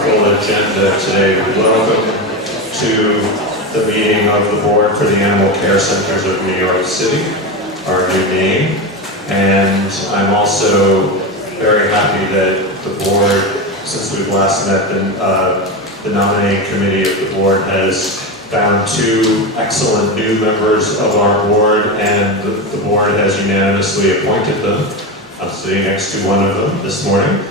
full agenda today. Welcome to the meeting of the Board for the Animal Care Centers of New York City, our new name. And I'm also very happy that the Board, since we've last met, the nominating committee of the Board has found two excellent new members of our Board, and the Board has unanimously appointed them. I'm sitting next to one of them this morning.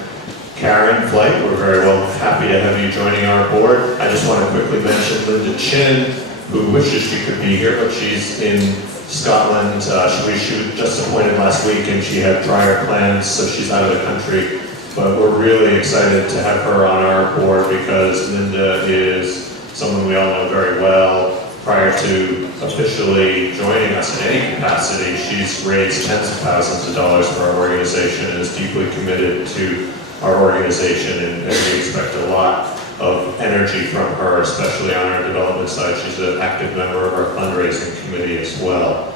Karen Flight, we're very happy to have you joining our Board. I just want to quickly mention Linda Chin, who wishes she could be here, but she's in Scotland. She was just appointed last week and she had prior plans, so she's out of the country. But we're really excited to have her on our Board because Linda is someone we all know very well. Prior to officially joining us in any capacity, she's raised tens of thousands of dollars for our organization and is deeply committed to our organization, and we expect a lot of energy from her, especially on our development side. She's an active member of our fundraising committee as well.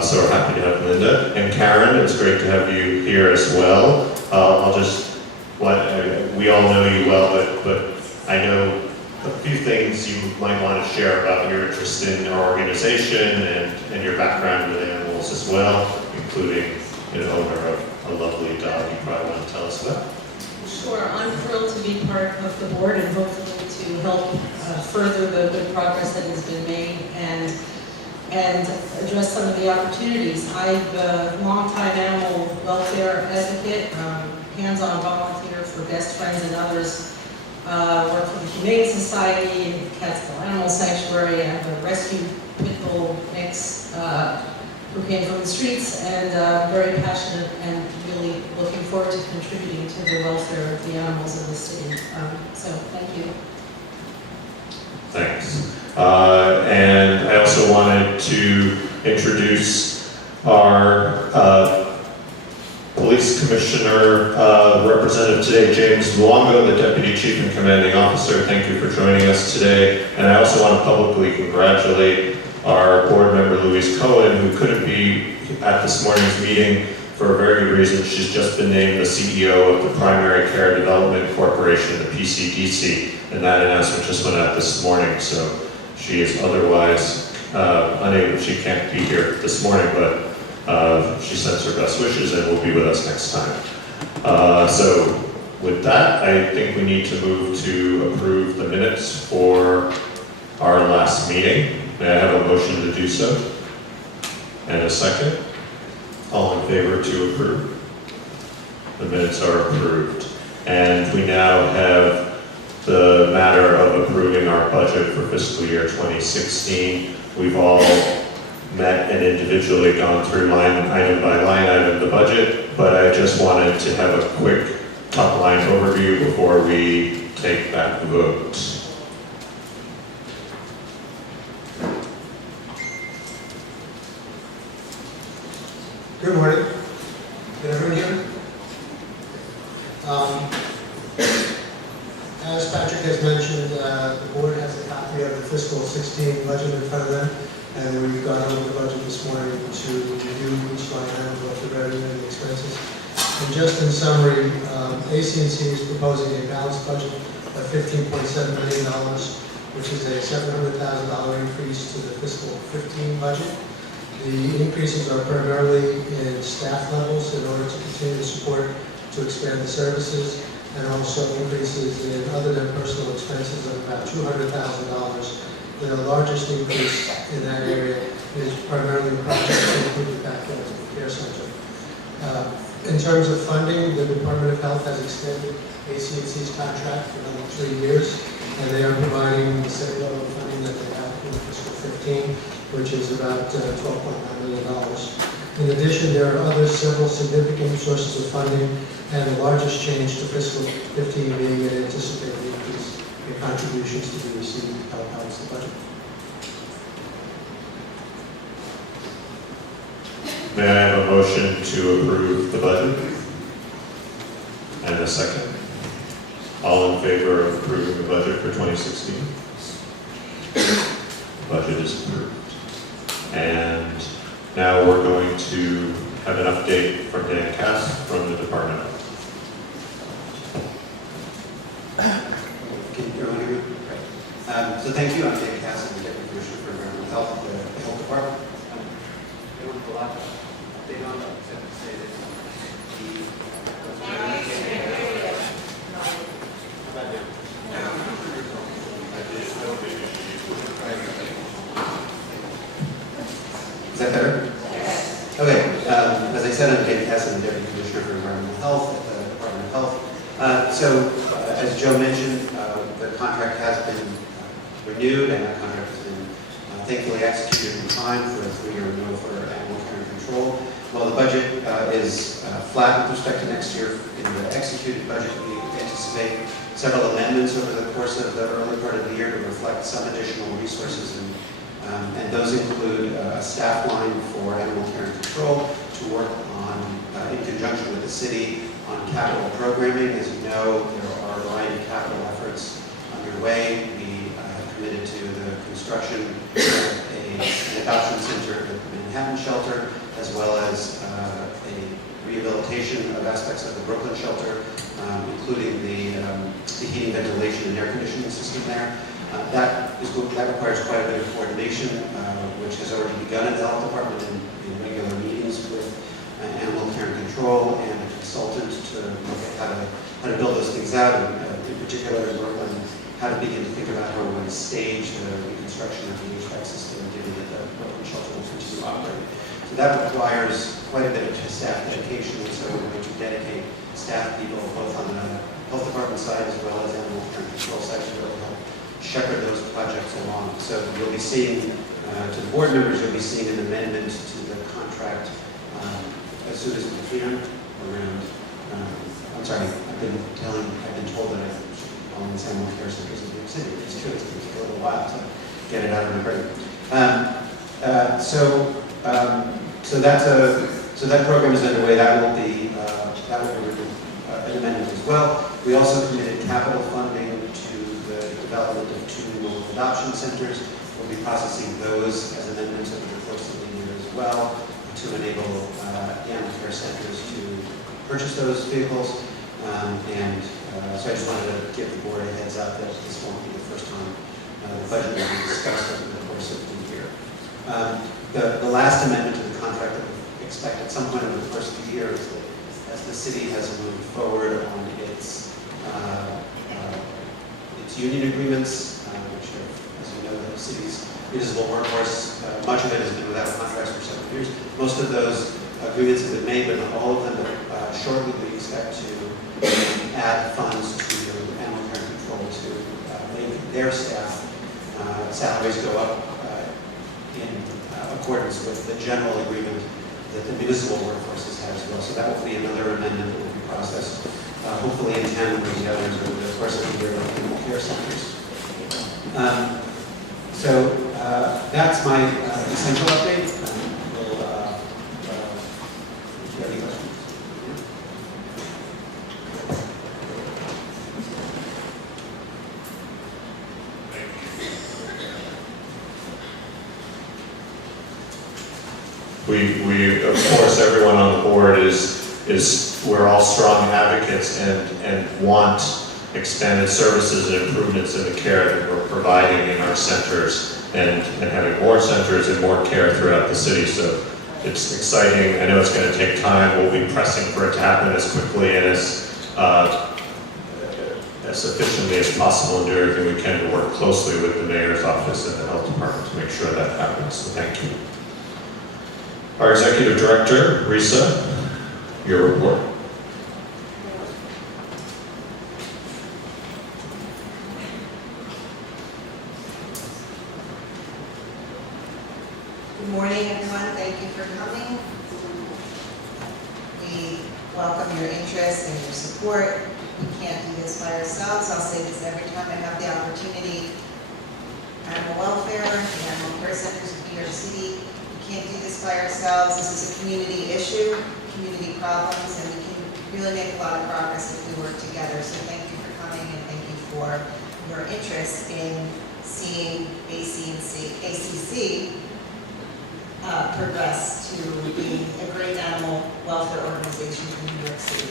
So we're happy to have Linda. And Karen, it's great to have you here as well. We all know you well, but I know a few things you might want to share about your interest in our organization and your background with animals as well, including an owner of a lovely dog you probably want to tell us about. Sure, I'm thrilled to be part of the Board and hopefully to help further the good progress that has been made and address some of the opportunities. I'm a longtime animal welfare advocate, hands-on volunteer for Best Friends and others. Work for the Humane Society and Catskill Animal Sanctuary. I have a rescue pit bull mix who came from the streets, and very passionate and really looking forward to contributing to the welfare of the animals in the city. So thank you. Thanks. And I also wanted to introduce our Police Commissioner representative today, James Luongo, the Deputy Chief and Commanding Officer. Thank you for joining us today. And I also want to publicly congratulate our board member, Louise Cohen, who couldn't be at this morning's meeting for a very good reason. She's just been named the CEO of the Primary Care Development Corporation, the PCDC, and that announcement just went out this morning. So she is otherwise unable, she can't be here this morning, but she sends her best wishes and will be with us next time. So with that, I think we need to move to approve the minutes for our last meeting. May I have a motion to do so? And a second? All in favor to approve? The minutes are approved. And we now have the matter of approving our budget for fiscal year 2016. We've all met and individually gone through line item by line item the budget, but I just wanted to have a quick top line overview before we take that vote. Good morning. Can everyone hear me? As Patrick has mentioned, the board has a copy of the fiscal 16 budget in front of them, and we've gone over the budget this morning to review each line item, both the revenue and the expenses. And just in summary, ACC is proposing a balanced budget of $15.7 million, which is a $700,000 increase to the fiscal 15 budget. The increases are primarily in staff levels in order to continue to support to expand the services, and also increases in other than personal expenses of about $200,000. The largest increase in that area is primarily projects to improve the backbone of the care center. In terms of funding, the Department of Health has extended ACC's contract for another 3 years, and they are providing the same level of funding that they have in fiscal 15, which is about $12.9 million. In addition, there are several significant sources of funding, and the largest change to fiscal 15 being an anticipated increase in contributions to be received to help balance the budget. May I have a motion to approve the budget? And a second? All in favor of approving the budget for 2016? The budget is approved. And now we're going to have an update from Dan Cass from the Departmental. So thank you. I'm David Cassidy, the Deputy Commissioner for Environmental Health at the Health Department. They don't have a lot to update on, except to say that Is that better? Okay. As I said, I'm David Cassidy, the Deputy Commissioner for Environmental Health at the Department of Health. As Joe mentioned, the contract has been renewed, and that contract has been thankfully executed in time for a 3-year renewal for animal care and control. While the budget is flat with respect to next year, in the executed budget, we anticipate several amendments over the course of the early part of the year to reflect some additional resources, and those include a staff line for animal care and control to work on, in conjunction with the city, on capital programming. As you know, there are a variety of capital efforts underway. We have committed to the construction of an adoption center at the Manhattan shelter, as well as a rehabilitation of aspects of the Brooklyn shelter, including the heating, ventilation, and air conditioning system there. That requires quite a bit of coordination, which has already begun at the Health Department in regular meetings with animal care and control and a consultant to look at how to build those things out, and in particular work on how to begin to think about how we're going to stage the reconstruction of the HVAC system, given that the Brooklyn shelter will continue operating. So that requires quite a bit of staff dedication, and so we're going to dedicate staff people both on the Health Department side as well as animal care and control side to really help shepherd those projects along. So you'll be seeing, to the board members, you'll be seeing an amendment to the contract as soon as we can around, I'm sorry, I've been told that I should be calling this animal care centers in New York City, which is true. It's going to take a little while to get it out of my brain. So that program is underway. That will be an amendment as well. We also committed capital funding to the development of 2 new adoption centers. We'll be processing those as amendments over the course of the year as well to enable the animal care centers to purchase those vehicles. So I just wanted to give the board a heads up that this won't be the first time the budget will be discussed over the course of the year. The last amendment to the contract that we expect at some point over the course of the year is that as the city has moved forward on its union agreements, which have, as you know, the city's municipal workforce, much of it has been without contracts for several years. Most of those agreements have been made, but not all of them. But shortly we expect to add funds to animal care and control to make their staff salaries go up in accordance with the general agreement that the municipal workforces have as well. So that will be another amendment that will be processed, hopefully in tandem with the others over the course of the year, like animal care centers. That's my essential update. If you have any questions. We of course, everyone on the board is we're all strong advocates and want expanded services and improvements in the care that we're providing in our centers and having more centers and more care throughout the city. So it's exciting. I know it's going to take time. We'll be pressing for it to happen as quickly and as efficiently as possible, and do everything we can to work closely with the mayor's office and the health department to make sure that happens. So thank you. Our executive director, Risa, your report. Good morning, everyone. Thank you for coming. We welcome your interest and your support. We can't do this by ourselves. I'll say this every time I have the opportunity. Animal welfare, the animal care centers of New York City. We can't do this by ourselves. This is a community issue, community problems, and we can really make a lot of progress if we work together. So thank you for coming, and thank you for your interest in seeing ACC progress to being a great animal welfare organization in New York City.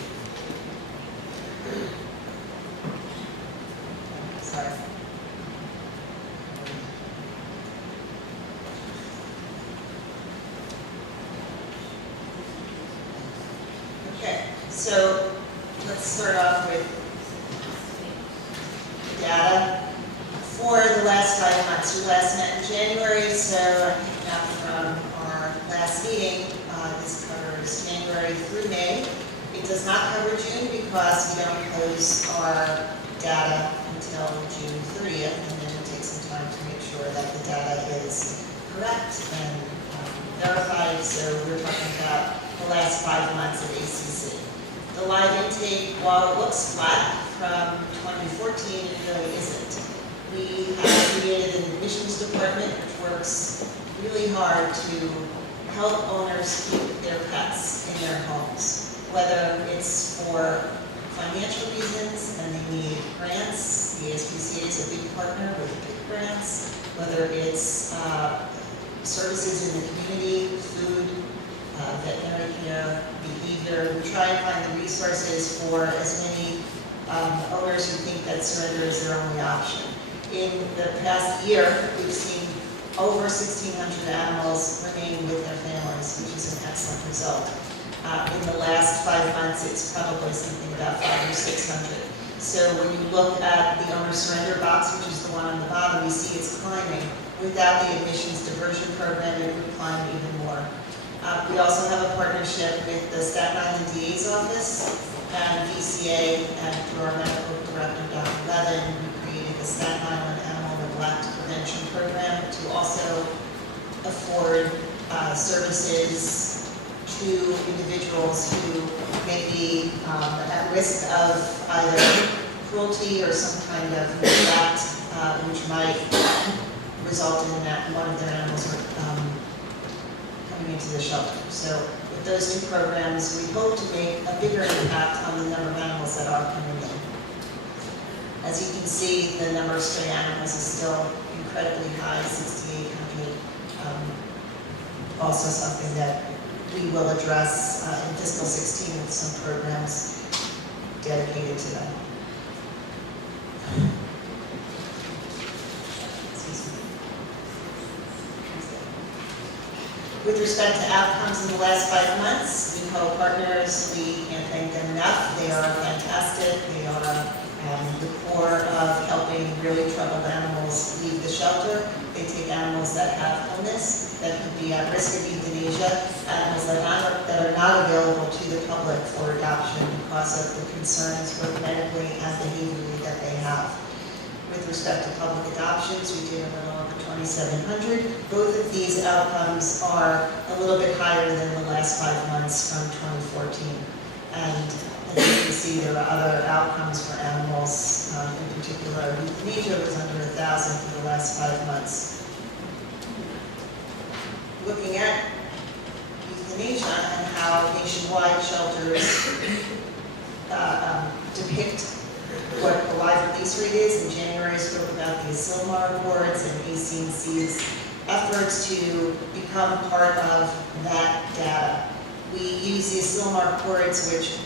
Sorry. So let's start off with data. For the last 5 months, we last met in January, so picking up from our last meeting, this covers January through May. It does not cover June because we don't close our data until June 30th, and then it takes some time to make sure that the data is correct and verified. So we're talking about the last 5 months of ACC. The live intake, while it looks flat from 2014, it really isn't. We have created an admissions department which works really hard to help owners keep their pets in their homes, whether it's for financial reasons and they need grants. The ASPCA is a big partner with big grants, whether it's services in the community, food, veterinary care, behavior. We try and find the resources for as many owners who think that surrender is their only option. In the past year, we've seen over 1,600 animals remain with their families, which is an excellent result. In the last 5 months, it's probably something about 500 or 600. So when you look at the owner surrender box, which is the one on the bottom, you see it's climbing. Without the admissions diversion program, it would climb even more. We also have a partnership with the Staten Island DA's office and VCA, and through our medical director, Dr. Levin, we created the Staten Island Animal Neglect Prevention Program to also afford services to individuals who may be at risk of either cruelty or some kind of neglect, which might result in that one of their animals coming into the shelter. So with those two programs, we hope to make a bigger impact on the number of animals that are coming in. As you can see, the number of stray animals is still incredibly high, 6,800. Also something that we will address in fiscal 16 with some programs dedicated to them. With respect to outcomes in the last 5 months, we co-partners, we can't thank them enough. They are fantastic. They are the core of helping really troubled animals leave the shelter. They take animals that have illness, that could be at risk of euthanasia, animals that are not available to the public for adoption because of the concerns both medically and behaviorally that they have. With respect to public adoptions, we did a little over 2,700. Both of these outcomes are a little bit higher than the last 5 months from 2014. And as you can see, there are other outcomes for animals. In particular, euthanasia was under 1,000 for the last 5 months. Looking at euthanasia and how nationwide shelters depict what the live release rate is. In January, I spoke about the Asilmar reports and ACC's efforts to become part of that data. We use the Asilmar reports, which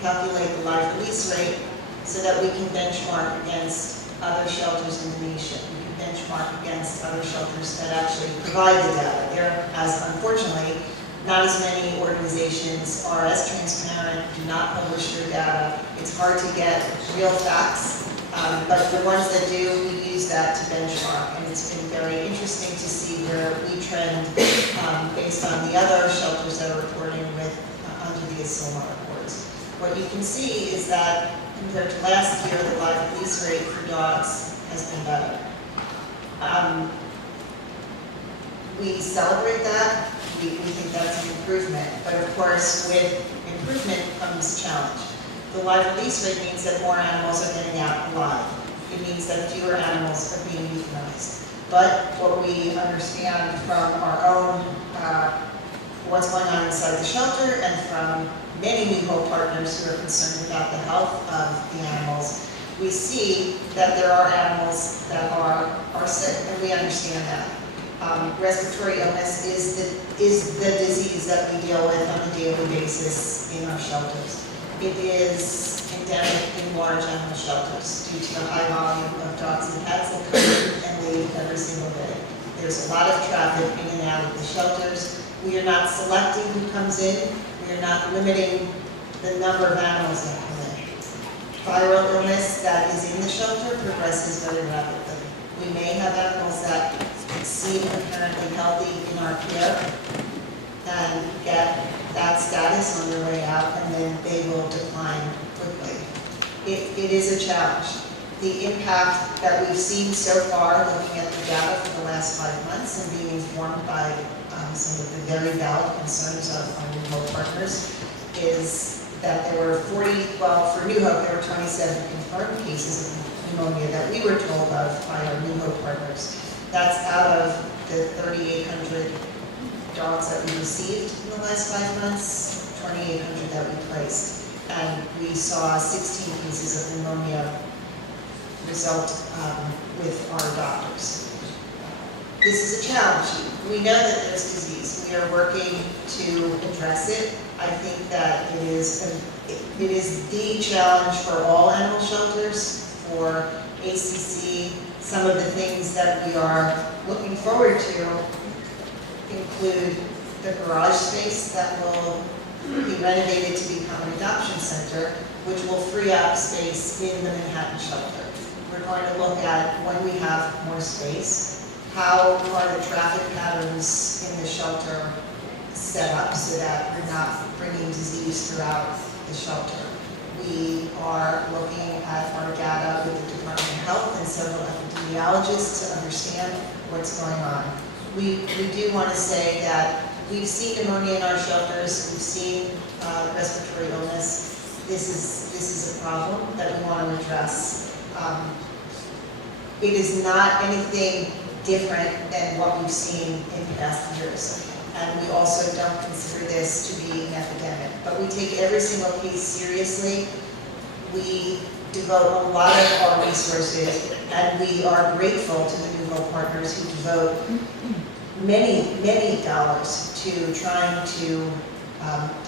calculate the live release rate, so that we can benchmark against other shelters in the nation. We can benchmark against other shelters that actually provide the data. There, as unfortunately, not as many organizations are as transparent, do not publish their data. It's hard to get real facts, but the ones that do, we use that to benchmark. And it's been very interesting to see where we trend based on the other shelters that are reporting with under the Asilmar reports. What you can see is that compared to last year, the live release rate for dogs has been better. We celebrate that. We think that's an improvement, but of course, with improvement comes challenge. The live release rate means that more animals are getting out alive. It means that fewer animals are being euthanized. But what we understand from our own, what's going on inside the shelter and from many NEHO partners who are concerned about the health of the animals, we see that there are animals that are sick, and we understand that. Respiratory illness is the disease that we deal with on a daily basis in our shelters. It is endemic in large animal shelters due to the high volume of dogs and cats that come and leave every single day. There's a lot of traffic in and out of the shelters. We are not selecting who comes in. We are not limiting the number of animals that come in. Viral illness that is in the shelter progresses very rapidly. We may have animals that seem apparently healthy in our care and get that status on their way out, and then they will decline quickly. It is a challenge. The impact that we've seen so far, looking at the data for the last 5 months and being informed by some of the very valid concerns of our New Hope partners, is that there were for New Hope, there were 27 confirmed cases of pneumonia that we were told of by our New Hope partners. That's out of the 3,800 dogs that we received in the last 5 months, 2,800 that we placed. And we saw 16 cases of pneumonia result with our doctors. This is a challenge. We know that there's disease. We are working to address it. I think that it is the challenge for all animal shelters, for ACC. Some of the things that we are looking forward to include the garage space that will be renovated to become an adoption center, which will free up space in the Manhattan shelter. We're going to look at, when we have more space, how are the traffic patterns in the shelter set up so that we're not bringing disease throughout the shelter. We are looking at our data with the Department of Health and several epidemiologists to understand what's going on. We do want to say that we've seen pneumonia in our shelters, we've seen respiratory illness. This is a problem that we want to address. It is not anything different than what we've seen in past years. And we also don't consider this to be an epidemic. But we take every single case seriously. We devote a lot of our resources, and we are grateful to the New Hope partners who devote many, many dollars to trying to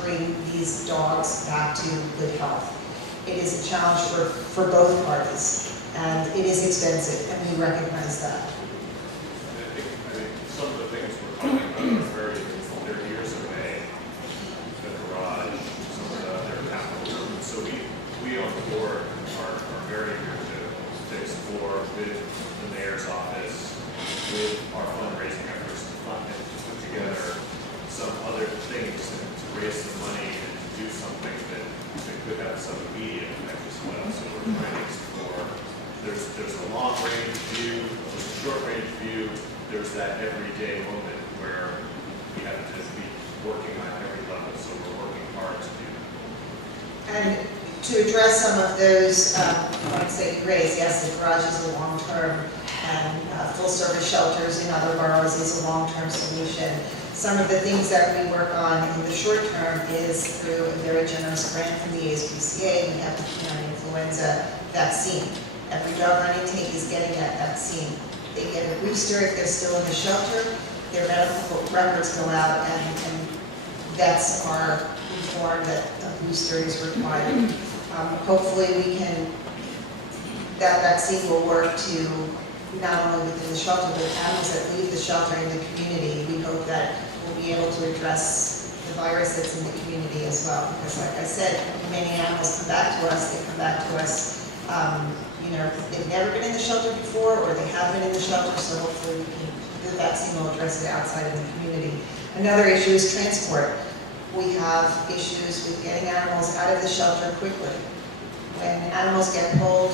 bring these dogs back to good health. It is a challenge for both parties, and it is expensive, and we recognize that. I think some of the things we're talking about are they're years away. The garage, some of the other capital improvements. So we on the board are very eager to explore with the mayor's office, with our fundraising efforts to fund and to put together some other things to raise some money and to do something that could have some immediate effect as well. So we're trying to explore. There's a long range view, there's a short range view, there's that everyday moment where we have to be working on every level, so we're working hard to do that. And to address some of those, I would say, grays, yes, the garage is a long-term, and full-service shelters in other boroughs is a long-term solution. Some of the things that we work on in the short term is through a very generous grant from the ASPCA. We have the canine influenza vaccine. Every dog on intake is getting that vaccine. They get a booster if they're still in the shelter. Their medical records go out, and vets are informed that a booster is required. Hopefully that vaccine will work to not only within the shelter, but animals that leave the shelter in the community. We hope that we'll be able to address the virus that's in the community as well. Because like I said, many animals come back to us. They come back to us, they've never been in the shelter before, or they have been in the shelter, so hopefully the vaccine will address it outside of the community. Another issue is transport. We have issues with getting animals out of the shelter quickly. When animals get pulled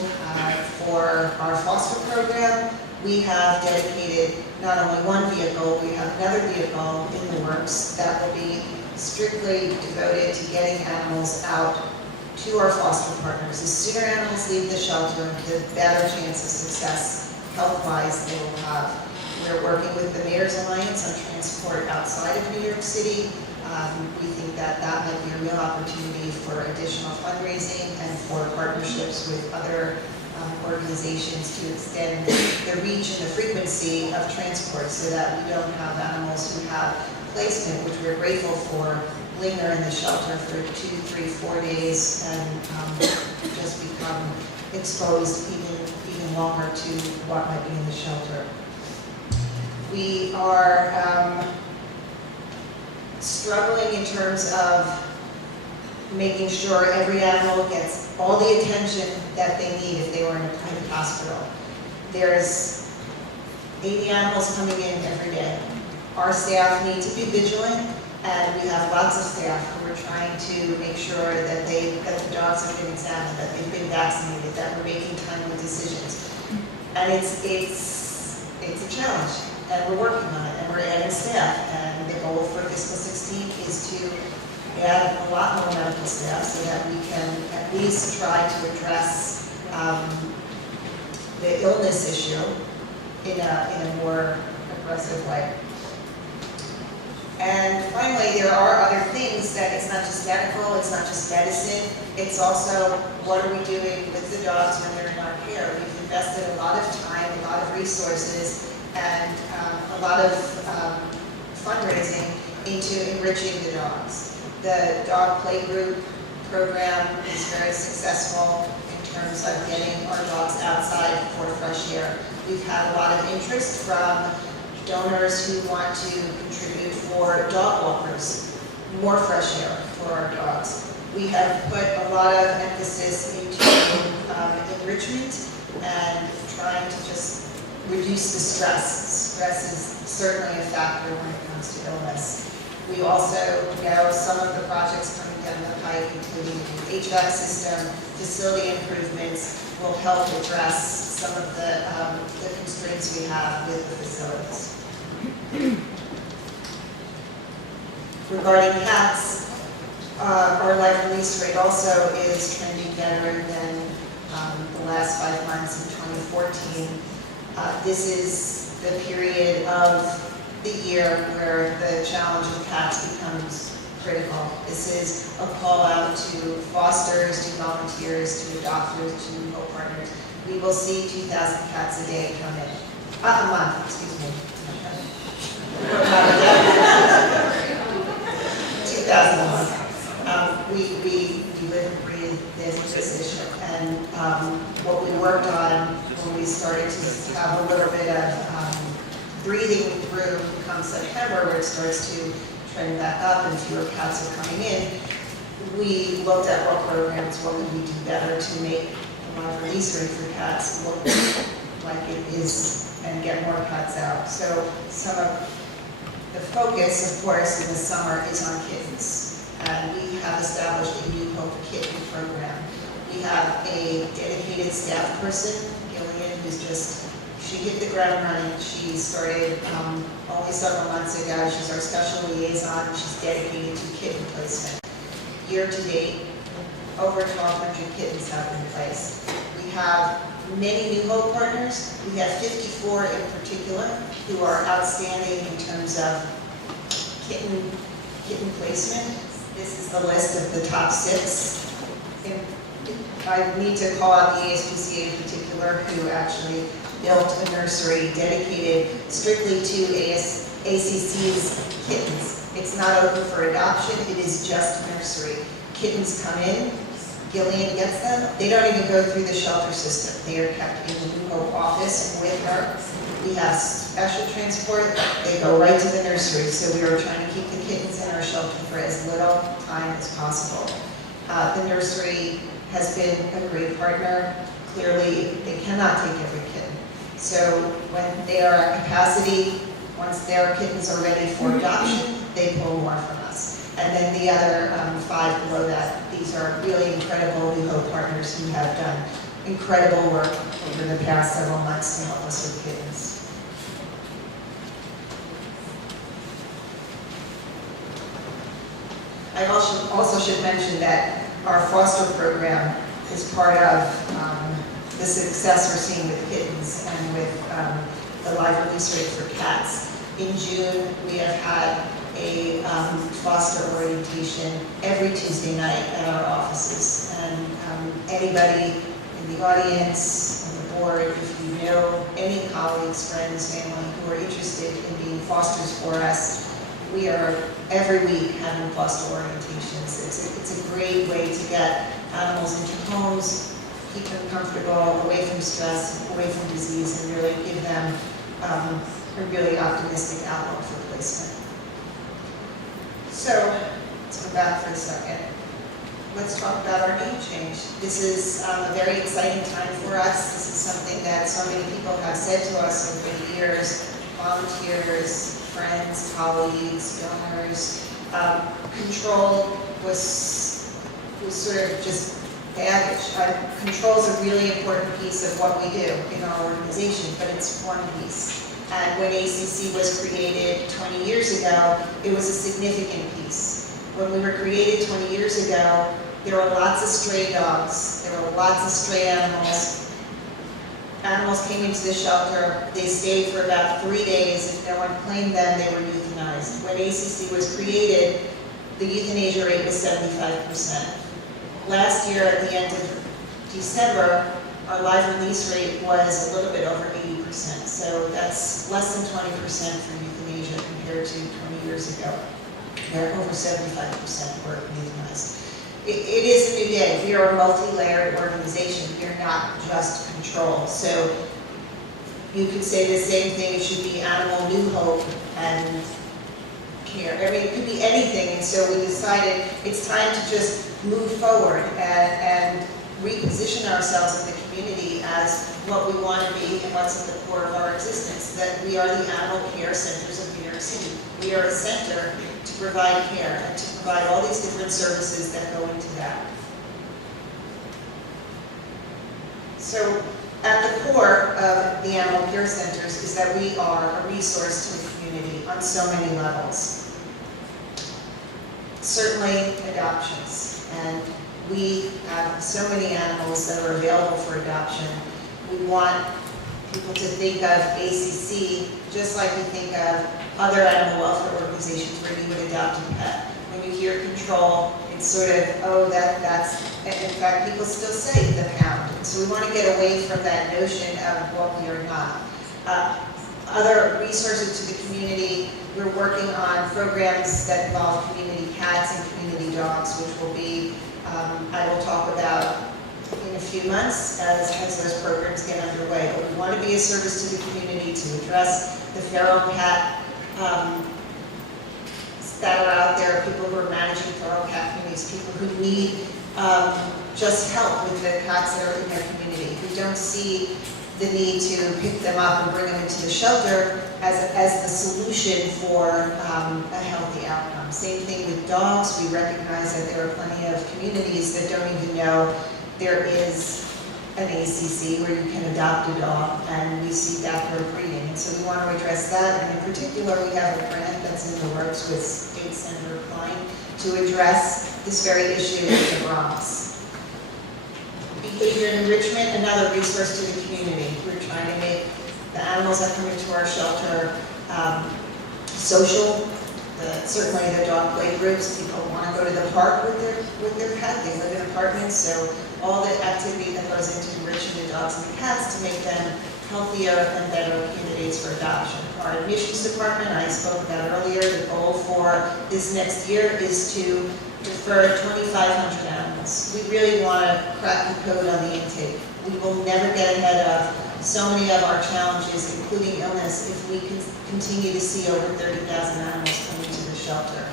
for our foster program, we have dedicated not only one vehicle, we have another vehicle in the works that will be strictly devoted to getting animals out to our foster partners. The sooner animals leave the shelter, the better chance of success health-wise they will have. We're working with the Mayor's Alliance on transport outside of New York City. We think that might be a real opportunity for additional fundraising and for partnerships with other organizations to extend the reach and the frequency of transport so that we don't have animals who have placement, which we're grateful for, linger in the shelter for 2, 3, 4 days and just become exposed even longer to what might be in the shelter. We are struggling in terms of making sure every animal gets all the attention that they need if they were in a private hospital. There's 80 animals coming in every day. Our staff need to be vigilant, and we have lots of staff who are trying to make sure that the dogs have been examined, that they've been vaccinated, that we're making timely decisions. And it's a challenge, and we're working on it, and we're adding staff. And the goal for fiscal 16 is to add a lot more medical staff so that we can at least try to address the illness issue in a more aggressive way. And finally, there are other things that it's not just medical, it's not just medicine, it's also what are we doing with the dogs when they're in our care. We've invested a lot of time, a lot of resources, and a lot of fundraising into enriching the dogs. The dog play group program is very successful in terms of getting our dogs outside for fresh air. We've had a lot of interest from donors who want to contribute for dog walkers, more fresh air for our dogs. We have put a lot of emphasis into enrichment and trying to just reduce the stress. Stress is certainly a factor when it comes to illness. We also know some of the projects coming down the pike, including the HVAC system, facility improvements, will help address some of the constraints we have with the facilities. Regarding cats, our life release rate also is trending better than the last 5 months in 2014. This is the period of the year where the challenge of cats becomes critical. This is a call out to fosters, to volunteers, to adopters, to co-partners. We will see 2,000 cats a day come in. A month, excuse me. 2,000 a month. We live and breathe this issue. And what we worked on when we started to have a little bit of breathing room come September, where it starts to trend back up and fewer cats are coming in, we looked at what programs, what could we do better to make the live release rate for cats look like it is and get more cats out. So some of the focus, of course, in the summer is on kittens. And we have established a New Hope Kitten program. We have a dedicated staff person, Gillian, who's she hit the ground running. She started only several months ago. She's our special liaison. She's dedicated to kitten placement. Year to date, over 1,200 kittens have been placed. We have many New Hope partners. We have 54 in particular who are outstanding in terms of kitten placement. This is the list of the top 6. I need to call out the ASPCA in particular, who actually built a nursery dedicated strictly to ACC's kittens. It's not open for adoption, it is just nursery. Kittens come in, Gillian gets them, they don't even go through the shelter system. They are kept in the New Hope office and with her. We have special transport, they go right to the nursery, so we are trying to keep the kittens in our shelter for as little time as possible. The nursery has been a great partner. Clearly, they cannot take every kitten. So when they are at capacity, once their kittens are ready for adoption, they pull more from us. And then the other 5 below that, these are really incredible New Hope partners who have done incredible work over the past several months to help us with kittens. I also should mention that our foster program is part of the success we're seeing with kittens and with the live release rate for cats. In June, we have had a foster orientation every Tuesday night at our offices. And anybody in the audience, on the board, if you know any colleagues, friends, family who are interested in being fosters for us, we are every week having foster orientations. It's a great way to get animals into homes, keep them comfortable, away from stress, away from disease, and really give them a really optimistic outlook for placement. So, let's go back for a second. let's talk about our name change. This is a very exciting time for us. This is something that so many people have said to us over the years, volunteers, friends, colleagues, donors. Control was sort of just baggage. Control is a really important piece of what we do in our organization, but it's one piece. And when ACC was created 20 years ago, it was a significant piece. When we were created 20 years ago, there were lots of stray dogs, there were lots of stray animals. Animals came into the shelter, they stayed for about 3 days. If no one claimed them, they were euthanized. When ACC was created, the euthanasia rate was 75%. Last year, at the end of December, our live release rate was a little bit over 80%. So that's less than 20% for euthanasia compared to 20 years ago, where over 75% were euthanized. It is a new day. We are a multi-layered organization. We are not just control. So you could say the same thing. It should be animal new hope and care. I mean, it could be anything. And so we decided it's time to just move forward and reposition ourselves in the community as what we want to be and what's at the core of our existence, that we are the animal care centers of New York City. We are a center to provide care and to provide all these different services that go into that. So at the core of the animal care centers is that we are a resource to the community on so many levels. Certainly adoptions, and we have so many animals that are available for adoption. We want people to think of ACC just like we think of other animal welfare organizations where you would adopt a pet. When you hear control, it's sort of, oh, that's, and in fact, people still say the pound. So we want to get away from that notion of what we are not. Other resources to the community, we're working on programs that involve community cats and community dogs, which will be, I will talk about in a few months as those programs get underway. But we want to be a service to the community to address the feral cat that are out there, people who are managing feral cat communities, people who need just help with the cats that are in their community, who don't see the need to pick them up and bring them into the shelter as the solution for a healthy outcome. Same thing with dogs. We recognize that there are plenty of communities that don't even know there is an ACC where you can adopt a dog, and we see that for breeding. And so we want to address that, and in particular we have a grant that's in the works with State Senator Klein to address this very issue in the Bronx. Behavior enrichment, another resource to the community. We're trying to make the animals that come into our shelter social. Certainly the dog play groups, people want to go to the park with their pet. They live in apartments, so all the activity that goes into enriching the dogs and the cats to make them healthier and better candidates for adoption. Our admissions department, I spoke about earlier, the goal for this next year is to defer 2,500 animals. We really want to crack the code on the intake. We will never get ahead of so many of our challenges, including illness, if we can continue to see over 30,000 animals coming to the shelter.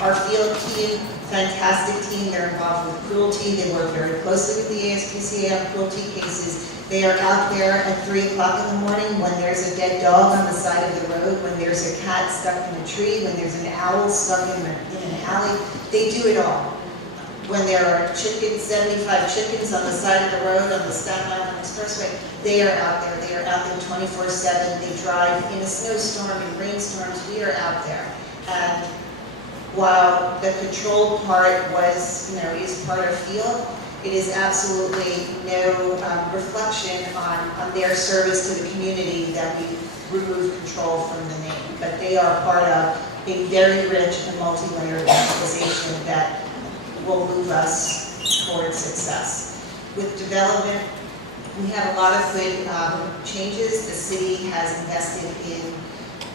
Our field team, fantastic team, they're involved with cruelty. They work very closely with the ASPCA on cruelty cases. They are out there at 3 o'clock in the morning when there's a dead dog on the side of the road, when there's a cat stuck in a tree, when there's an owl stuck in an alley. They do it all. When there are chickens, 75 chickens on the side of the road on the Staten Island Expressway, they are out there. They are out there 24/7. They drive in a snowstorm, in rainstorms. We are out there. And while the control part was, is part of field, it is absolutely no reflection on their service to the community that we remove control from the name. But they are part of a very rich and multi-layered organization that will move us towards success. With development, we have a lot of good changes. The city has invested in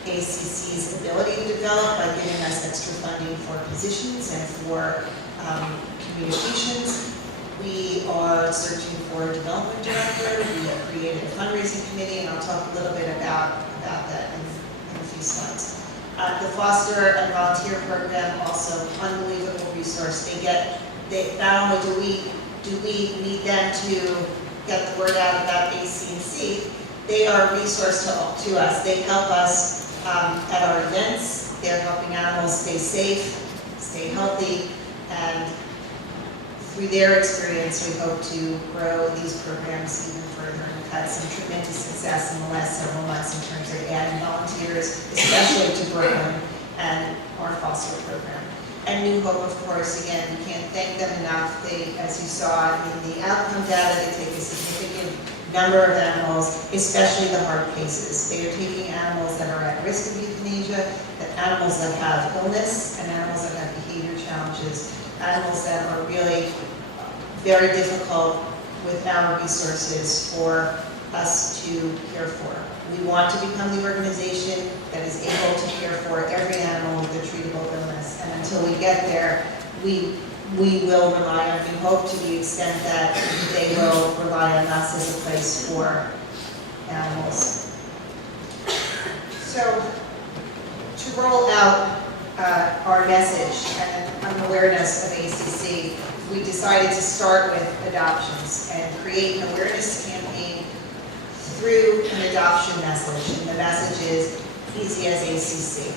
ACC's ability to develop by giving us extra funding for positions and for communications. We are searching for a development director. We have created a fundraising committee, and I'll talk a little bit about that in a few slides. The foster and volunteer program, also unbelievable resource. They get not only do we need them to get the word out about ACC, they are a resource to us. They help us at our events. They're helping animals stay safe, stay healthy, and through their experience, we hope to grow these programs even further. And we've had some tremendous success in the last several months in terms of adding volunteers, especially to Brooklyn and our foster program. And New Hope, of course, again, we can't thank them enough. They, as you saw in the outcome data, they take a significant number of animals, especially the hard cases. They are taking animals that are at risk of euthanasia, animals that have illness, and animals that have behavior challenges, animals that are really very difficult with our resources for us to care for. We want to become the organization that is able to care for every animal with a treatable illness. And until we get there, we will rely on New Hope to the extent that they will rely on us as a place for animals. So to roll out our message and awareness of ACC, we decided to start with adoptions and create an awareness campaign through an adoption message. And the message is easy as ACC.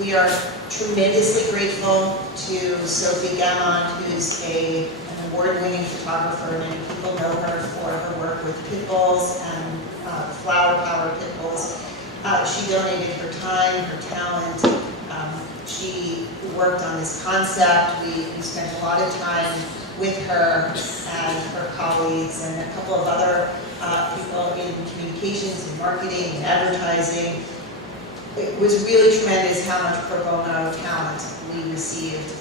We are tremendously grateful to Sophie Gammon, who's an award-winning photographer. Many people know her for her work with pit bulls and flower power pit bulls. She donated her time, her talent. She worked on this concept. We spent a lot of time with her and her colleagues and a couple of other people in communications and marketing and advertising. It was really tremendous how much pro bono talent we received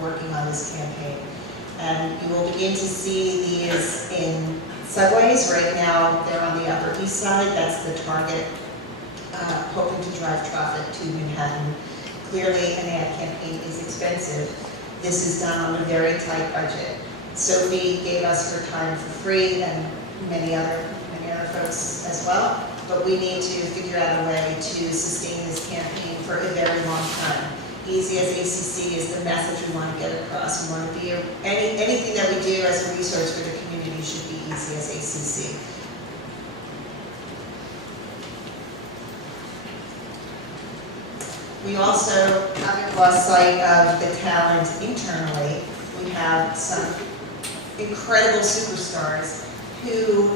working on this campaign. And you will begin to see these in subways. Right now, they're on the Upper East Side. That's the target, hoping to drive traffic to Manhattan. Clearly, an ad campaign is expensive. This is done on a very tight budget. Sophie gave us her time for free, and many other folks as well. But we need to figure out a way to sustain this campaign for a very long time. Easy as ACC is the message we want to get across. We want to be anything that we do as a resource for the community should be easy as ACC. We also haven't lost sight of the talent internally. We have some incredible superstars who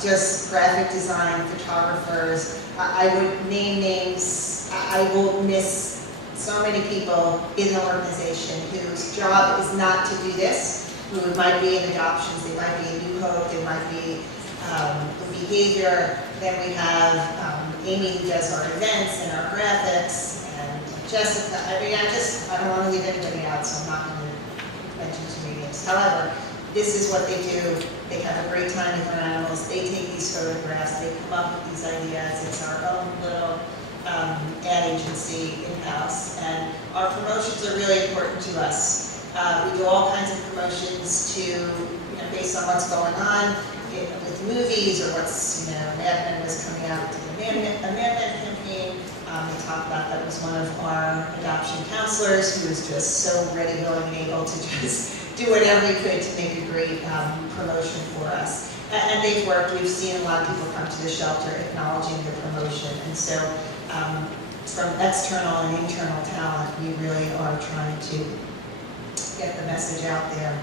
just graphic design photographers. I would name names. I will miss so many people in the organization whose job is not to do this, who might be in adoptions, they might be in New Hope, they might be in behavior. Then we have Amy, who does our events and our graphics, and Jessica. I mean, I don't want to leave anybody out, so I'm not going to mention too many names. However, this is what they do. They have a great time with their animals. They take these photographs. They come up with these ideas. It's our own little ad agency in-house. And our promotions are really important to us. We do all kinds of promotions based on what's going on with movies or what's, Mad Men was coming out with the Mad Men campaign. They talked about that was one of our adoption counselors who was just so ready, willing, and able to just do whatever he could to make a great promotion for us. And they've worked. We've seen a lot of people come to the shelter acknowledging the promotion. And so from external and internal talent, we really are trying to get the message out there.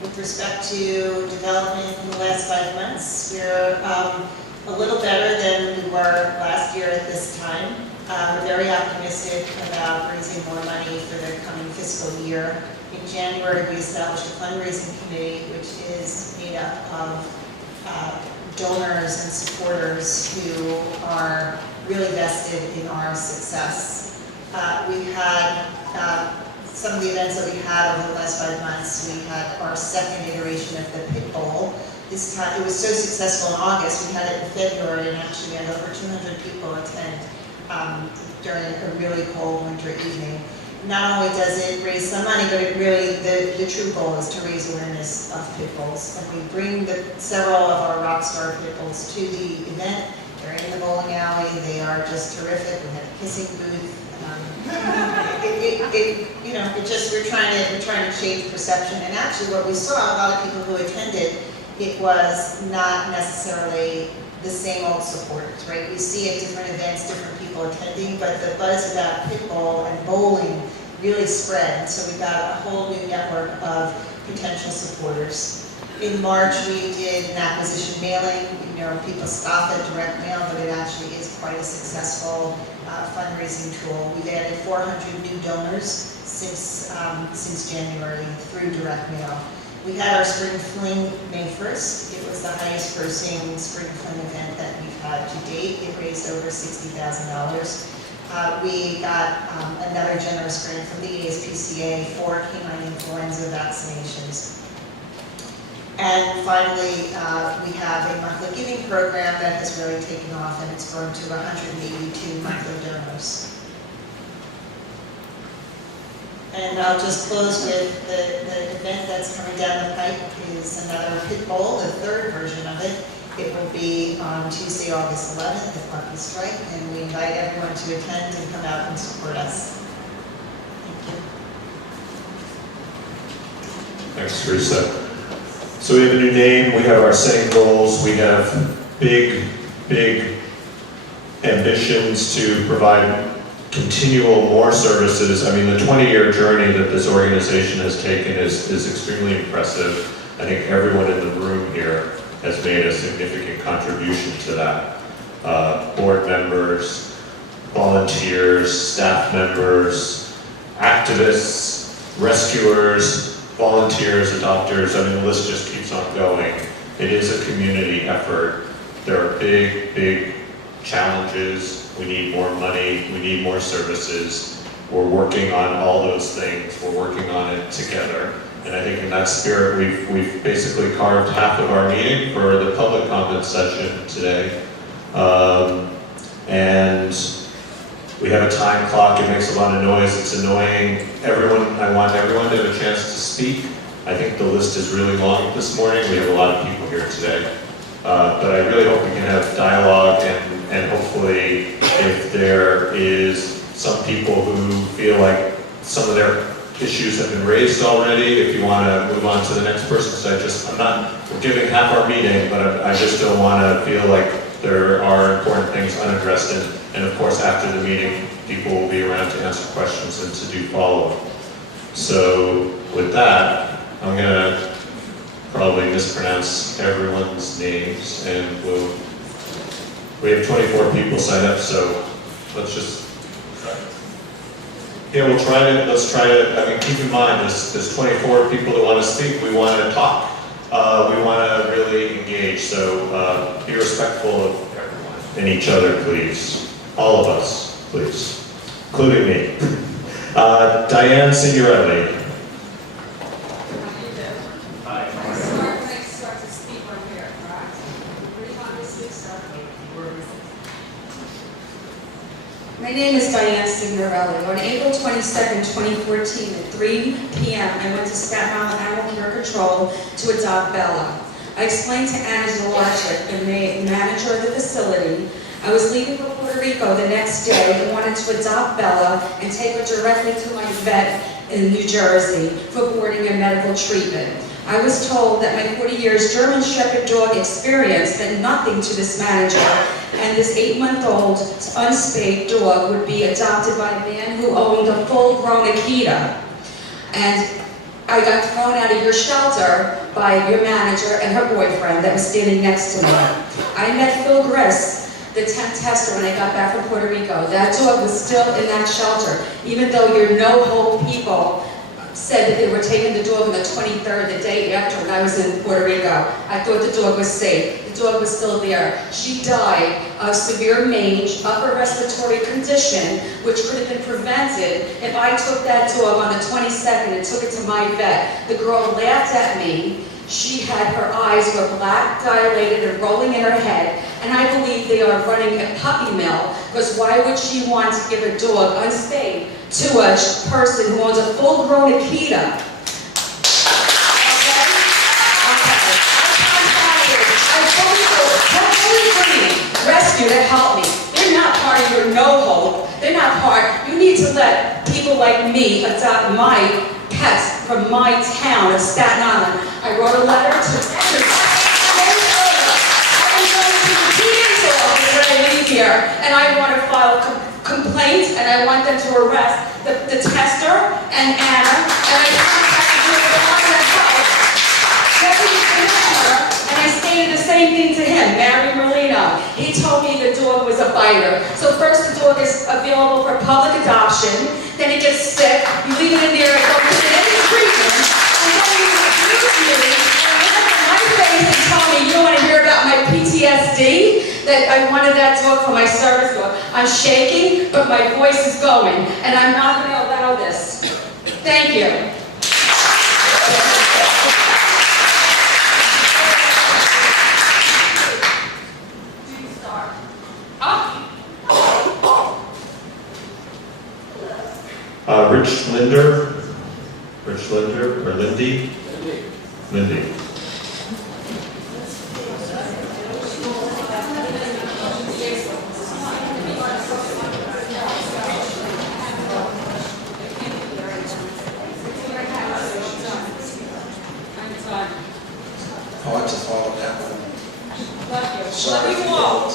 With respect to development in the last 5 months, we're a little better than we were last year at this time. We're very optimistic about raising more money for the coming fiscal year. In January, we established a fundraising committee, which is made up of donors and supporters who are really vested in our success. We had some of the events that we had over the last 5 months. We had our second iteration of the Pit Bowl. This time, it was so successful in August. We had it in February, and actually we had over 200 people attend during a really cold winter evening. Not only does it raise some money, but it really, the true goal is to raise awareness of pit bulls. And we bring several of our rock star pit bulls to the event. They're in the bowling alley. They are just terrific. We have a kissing booth. we're trying to change perception. And actually what we saw, a lot of people who attended, it was not necessarily the same old supporters, right? We see at different events, different people attending, but the buzz about pickleball and bowling really spread. And so we got a whole new network of potential supporters. In March, we did an acquisition mailing. People scoff at direct mail, but it actually is quite a successful fundraising tool. We've added 400 new donors since January through direct mail. We had our spring fling May 1st. It was the highest grossing spring fling event that we've had to date. It raised over $60,000. We got another generous grant from the ASPCA for canine influenza vaccinations. And finally, we have a monthly giving program that has really taken off, and it's grown to 182 monthly donors. And I'll just close with the event that's coming down the pipe is another pit bowl, the third version of it. It will be on Tuesday, August 11th at Lucky Strike, and we invite everyone to attend and come out and support us. Thank you. Thanks, Teresa. So we have a new name, we have our same goals, we have big ambitions to provide continual more services. I mean, the 20-year journey that this organization has taken is extremely impressive. I think everyone in the room here has made a significant contribution to that. Board members, volunteers, staff members, activists, rescuers, volunteers, adopters. I mean, the list just keeps on going. It is a community effort. There are big challenges. We need more money, we need more services. We're working on all those things. We're working on it together. And I think in that spirit, we've basically carved half of our meeting for the public comment session today. And we have a time clock. It makes a lot of noise. It's annoying. I want everyone to have a chance to speak. I think the list is really long this morning. We have a lot of people here today. But I really hope we can have dialogue and hopefully if there is some people who feel like some of their issues have been raised already, if you want to move on to the next person, because we're giving half our meeting, but I just don't want to feel like there are important things unaddressed. And of course, after the meeting, people will be around to answer questions and to do follow-up. So with that, I'm going to probably mispronounce everyone's names, and we have 24 people signed up, so let's just try. Yeah, let's try to, I mean, keep in mind, there's 24 people that want to speak. We want to talk. We want to really engage, so be respectful of everyone and each other, please. All of us, please, including me. Diane Signorelli. My name is Diane Signorelli. On April 22nd, 2014, at 3 p.m., I went to Staten Island Animal Care Control to adopt Bella. I explained to Anna Zalachik, the manager of the facility, I was leaving for Puerto Rico the next day and wanted to adopt Bella and take her directly to my vet in New Jersey for boarding and medical treatment. I was told that my 40 years German Shepherd dog experience meant nothing to this manager, and this 8-month-old unspayed dog would be adopted by a man who owned a full-grown Akita. And I got thrown out of your shelter by your manager and her boyfriend that was standing next to me. I met Phil Griss, the temp tester, when I got back from Puerto Rico. That dog was still in that shelter, even though your no-hope people said that they were taking the dog on the 23rd, the day after, when I was in Puerto Rico. I thought the dog was safe. The dog was still there. She died of severe mange, upper respiratory condition, which could have been prevented if I took that dog on the 22nd and took it to my vet. The girl laughed at me. She had, her eyes were black, dilated, and rolling in her head. And I believe they are running a puppy mill, because why would she want to give a dog unspayed to a person who owns a full-grown Akita? Rescue to help me. They're not part of your no hope. They're not part. You need to let people like me adopt my pets from my town of Staten Island. I wrote a letter to I'm going to the DA's office when I leave here, and I want to file complaints, and I want them to arrest the tester and Anna, and I contacted the Department of Health, Deputy Commissioner, and I stated the same thing to him, Mary Merlino. He told me the dog was a biter. So first the dog is available for public adoption, then it gets sick, you leave it in there, it doesn't get any treatment, and then you abuse me, and look at my face and tell me you don't want to hear about my PTSD, that I wanted that dog for my service dog. I'm shaking, but my voice is going, and I'm not going to allow this. Thank you. Rich Linder, or Lindy? Lindy. Hard to follow that one. Love you. Sorry. Love you all.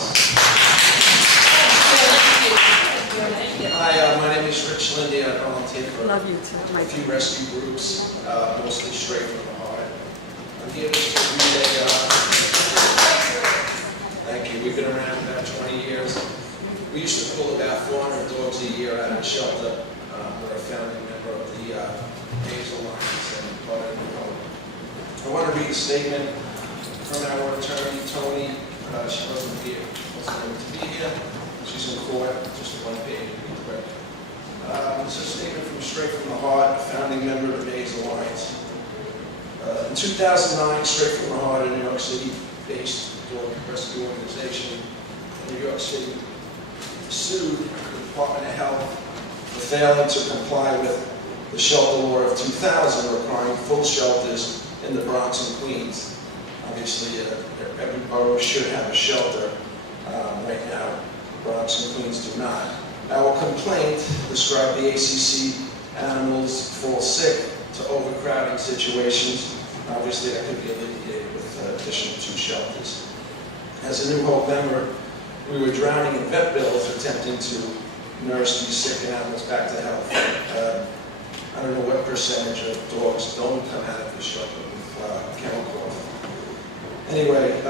Hi, my name is Rich Lindy. I volunteer for Love you too. a few rescue groups, mostly straight from the heart. I'm here just to relay, thank you. We've been around about 20 years. We used to pull about 400 dogs a year out of the shelter. We're a founding member of the AIDS Alliance and part of the home. I want to read a statement from our attorney, Tony. She wasn't here, wasn't able to be here. She's in court, just one page, to be quick. It's a statement from Straight from the Heart, a founding member of the AIDS Alliance. In 2009, Straight from the Heart, a New York City-based dog rescue organization in New York City, sued the Department of Health for failing to comply with the shelter law of 2000, requiring full shelters in the Bronx and Queens. Obviously, every borough should have a shelter. Right now, Bronx and Queens do not. Our complaint described the ACC animals fall sick to overcrowding situations. Obviously, that could be alleviated with additional 2 shelters. As a New Hope member, we were drowning in vet bills attempting to nurse these sick animals back to health. I don't know what percentage of dogs don't come out of the shelter with chemicals. Anyway,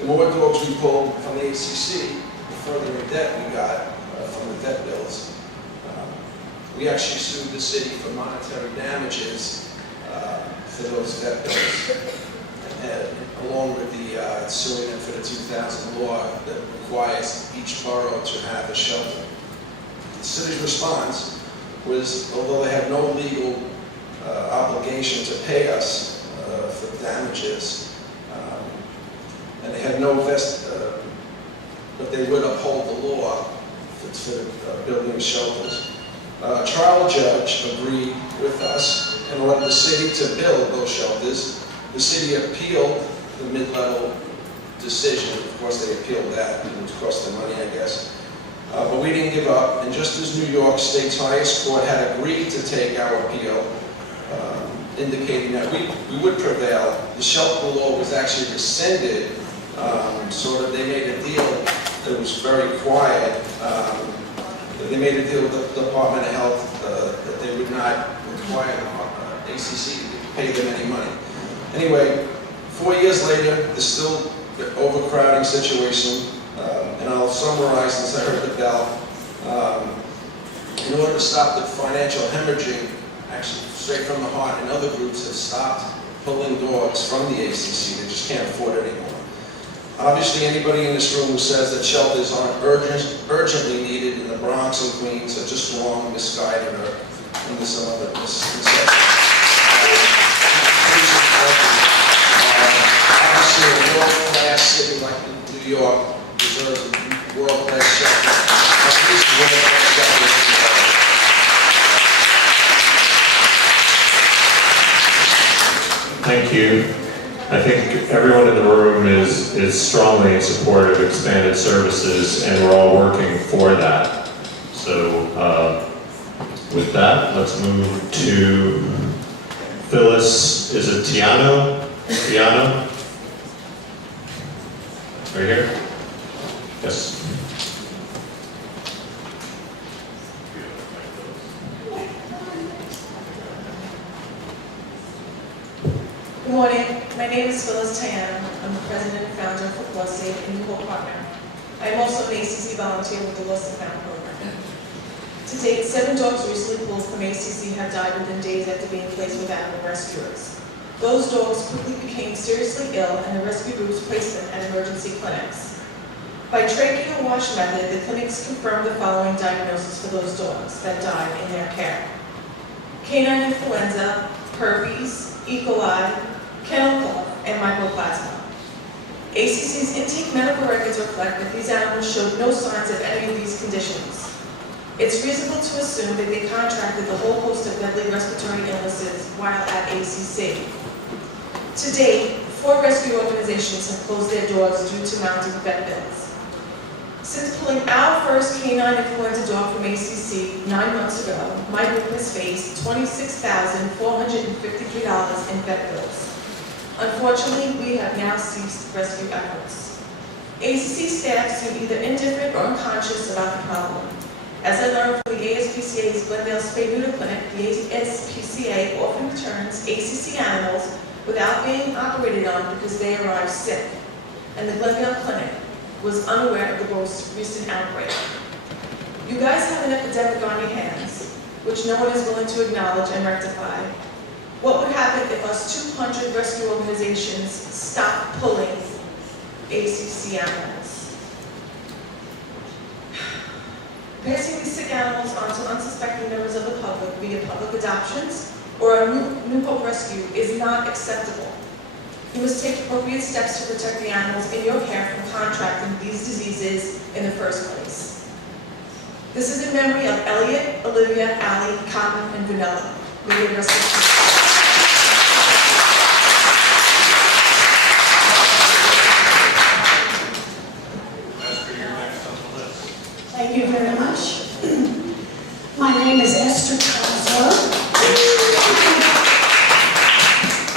the more dogs we pulled from the ACC, the further in debt we got from the vet bills. We actually sued the city for monetary damages for those vet bills, along with the suing them for the 2000 law that requires each borough to have a shelter. The city's response was, although they had no legal obligation to pay us for damages, and they had no but they would uphold the law for building shelters. A trial judge agreed with us and ordered the city to build those shelters. The city appealed the mid-level decision. Of course, they appealed that. It would cost them money, I guess. But we didn't give up, and just as New York State's highest court had agreed to take our appeal, indicating that we would prevail, the shelter law was actually rescinded, so that they made a deal that was very quiet. They made a deal with the Department of Health that they would not require ACC to pay them any money. Anyway, 4 years later, there's still the overcrowding situation, and I'll summarize since I heard the bell. In order to stop the financial hemorrhaging, actually Straight from the Heart and other groups have stopped pulling dogs from the ACC. They just can't afford it anymore. Obviously, anybody in this room who says that shelters aren't urgently needed in the Bronx and Queens are just wrong, misguided, or into some other misconception. Obviously, a world-class city like New York deserves a world-class shelter. At least a world-class shelter. Thank you. I think everyone in the room is strongly in support of expanded services, and we're all working for that. So With that, let's move to Phyllis, is it Tiano? Tiano? Right here? Yes. Good morning. My name is Phyllis Tiana. I'm the president and founder of Law Safe and Newport Partner. I am also an ACC volunteer with the Lost and Found program. To date, 7 dogs recently pulled from ACC have died within days after being placed with animal rescuers. Those dogs quickly became seriously ill, and the rescue groups placed them at emergency clinics. By tracheal wash method, the clinics confirmed the following diagnosis for those dogs that died in their care: canine influenza, herpes, E. coli, kennel cough, and mycoplasma. ACC's intake medical records reflect that these animals showed no signs of any of these conditions. It's reasonable to assume that they contracted the whole host of deadly respiratory illnesses while at ACC. To date, 4 rescue organizations have closed their doors due to mounting vet bills. Since pulling our first canine influenza dog from ACC 9 months ago, my group has faced $26,453 in vet bills. Unfortunately, we have now ceased rescue efforts. ACC staff seem either indifferent or unconscious about the problem. As I learned from the ASPCA's Glendale Spay Neuter Clinic, the ASPCA often returns ACC animals without being operated on because they arrive sick, and the Glendale Clinic was unaware of the most recent outbreak. You guys have an epidemic on your hands, which no one is willing to acknowledge and rectify. What would happen if us 200 rescue organizations stopped pulling ACC animals? Passing these sick animals on to unsuspecting members of the public via public adoptions or a New Hope rescue is not acceptable. You must take appropriate steps to protect the animals in your care from contracting these diseases in the first place. This is in memory of Elliot, Olivia, Allie, Cotton, and Vanilla. May they rest in peace. Thank you very much. My name is Esther Cosler.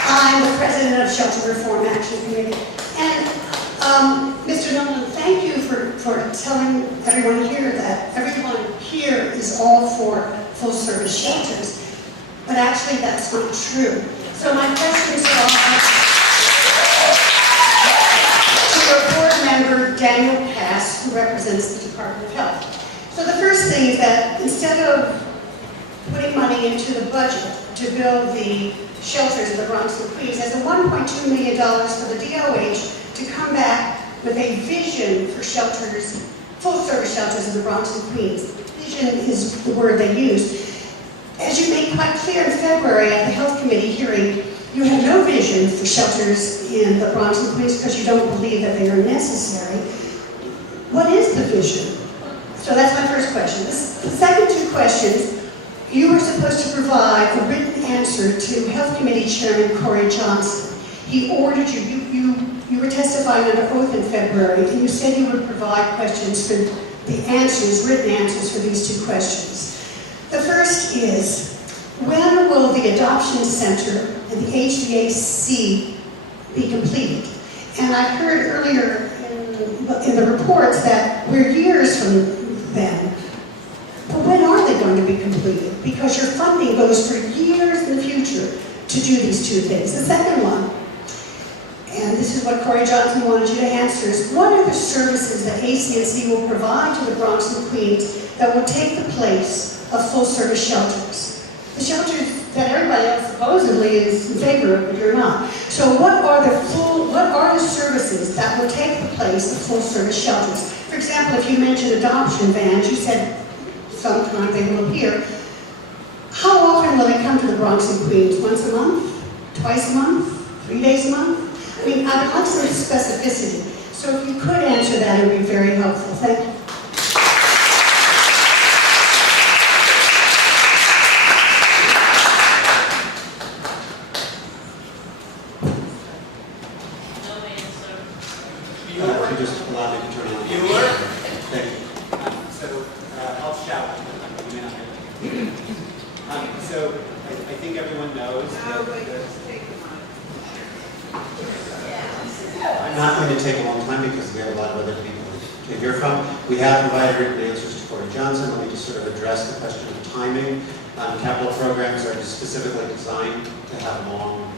I'm the president of Shelter Reform Action Committee. And Mr. Nolan, thank you for telling everyone here that everyone here is all for full-service shelters. But actually, that's not true. So my questions are to your board member, Daniel Pass, who represents the Department of Health. So the first thing is that instead of putting money into the budget to build the shelters in the Bronx and Queens, there's a $1.2 million for the DOH to come back with a vision for shelters, full-service shelters in the Bronx and Queens. Vision is the word they use. As you made quite clear in February at the Health Committee hearing, you have no vision for shelters in the Bronx and Queens because you don't believe that they are necessary. What is the vision? So that's my first question. The second 2 questions, you were supposed to provide a written answer to Health Committee Chairman Corey Johnson. He ordered you were testifying under oath in February, and you said you would provide questions for the answers, written answers for these 2 questions. The first is, when will the adoption center and the HVAC be completed? And I heard earlier in the reports that we're years from then. But when are they going to be completed? Because your funding goes for years in the future to do these 2 things. The second one, and this is what Corey Johnson wanted you to answer, is what are the services that ACNC will provide to the Bronx and Queens that will take the place of full-service shelters? The shelters that everybody else supposedly is in favor of, but you're not. So what are the services that will take the place of full-service shelters? For example, if you mentioned adoption vans, you said sometime they will appear. How often will they come to the Bronx and Queens? Once a month? Twice a month? 3 days a month? I mean, I'd like some specificity. So if you could answer that, it would be very helpful. Thank you. If you just allow me to turn on the You were? Thank you. So, I'll shout. You may not hear me. So I think everyone knows that I'm not going to take a long time because we have a lot of other people to hear from. We have provided written answers to Corey Johnson. Let me just sort of address the question of timing. Capital programs are specifically designed to have long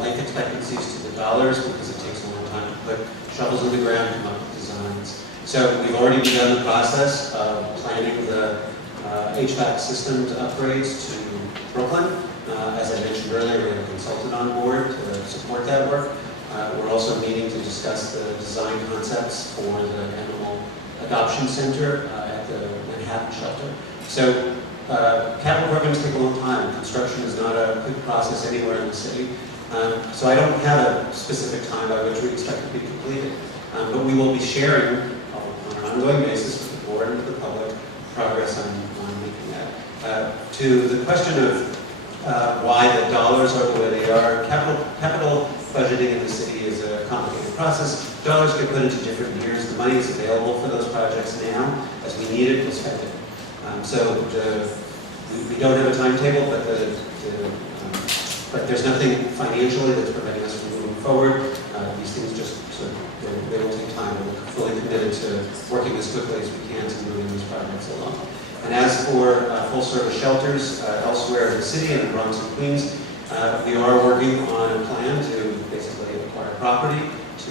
life expectancies to the dollars because it takes a long time to put shovels in the ground and come up with designs. So we've already begun the process of planning the HVAC systems upgrades to Brooklyn. As I mentioned earlier, we have a consultant on board to support that work. We're also meeting to discuss the design concepts for the animal adoption center at the Manhattan shelter. So capital programs take a long time. Construction is not a quick process anywhere in the city. So I don't have a specific time by which we expect it to be completed. But we will be sharing on an ongoing basis with the board and with the public progress on making that. To the question of why the dollars are the way they are, capital budgeting in the city is a complicated process. Dollars get put into different years. The money is available for those projects now. As we need it, we'll spend it. We don't have a timetable, but there's nothing financially that's preventing us from moving forward. These things just they will take time. We're fully committed to working as quickly as we can to moving these projects along. And as for full-service shelters elsewhere in the city, in the Bronx and Queens, we are working on a plan to basically acquire property to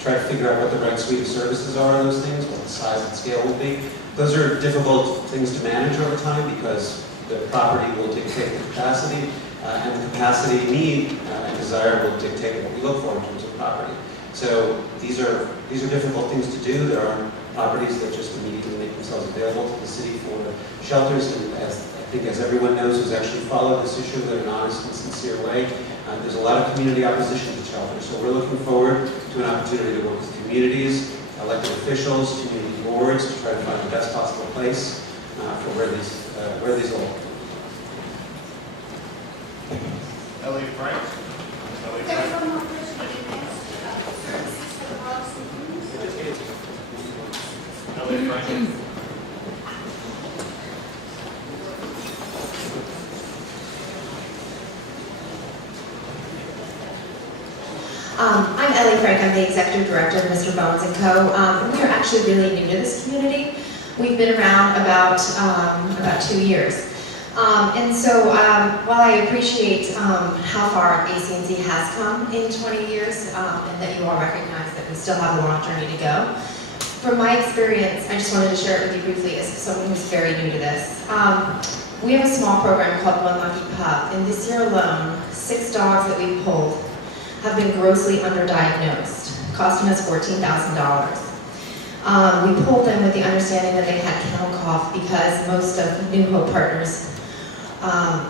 try to figure out what the right suite of services are on those things, what the size and scale will be. Those are difficult things to manage over time because the property will dictate the capacity, and the capacity need and desire will dictate what we look for in terms of property. So these are difficult things to do. There are properties that just immediately make themselves available to the city for shelters, and I think as everyone knows who's actually followed this issue in an honest and sincere way, there's a lot of community opposition to shelters. So we're looking forward to an opportunity to work with communities, elected officials, community boards to try to find the best possible place for where these all. Ellie Frank. Ellie There's Frank. one more question you didn't ask, services for the Bronx and Queens. Ellie Frank. I'm Ellie Frank. I'm the Executive Director of Mr. Bones & Co. We are actually really new to this community. We've been around about 2 years. And so while I appreciate how far ACC has come in 20 years, and that you all recognize that we still have a long journey to go, from my experience, I just wanted to share it with you briefly as someone who's very new to this. We have a small program called One Lucky Pup, and this year alone, 6 dogs that we've pulled have been grossly underdiagnosed, costing us $14,000. We pulled them with the understanding that they had kennel cough because most of New Hope partners,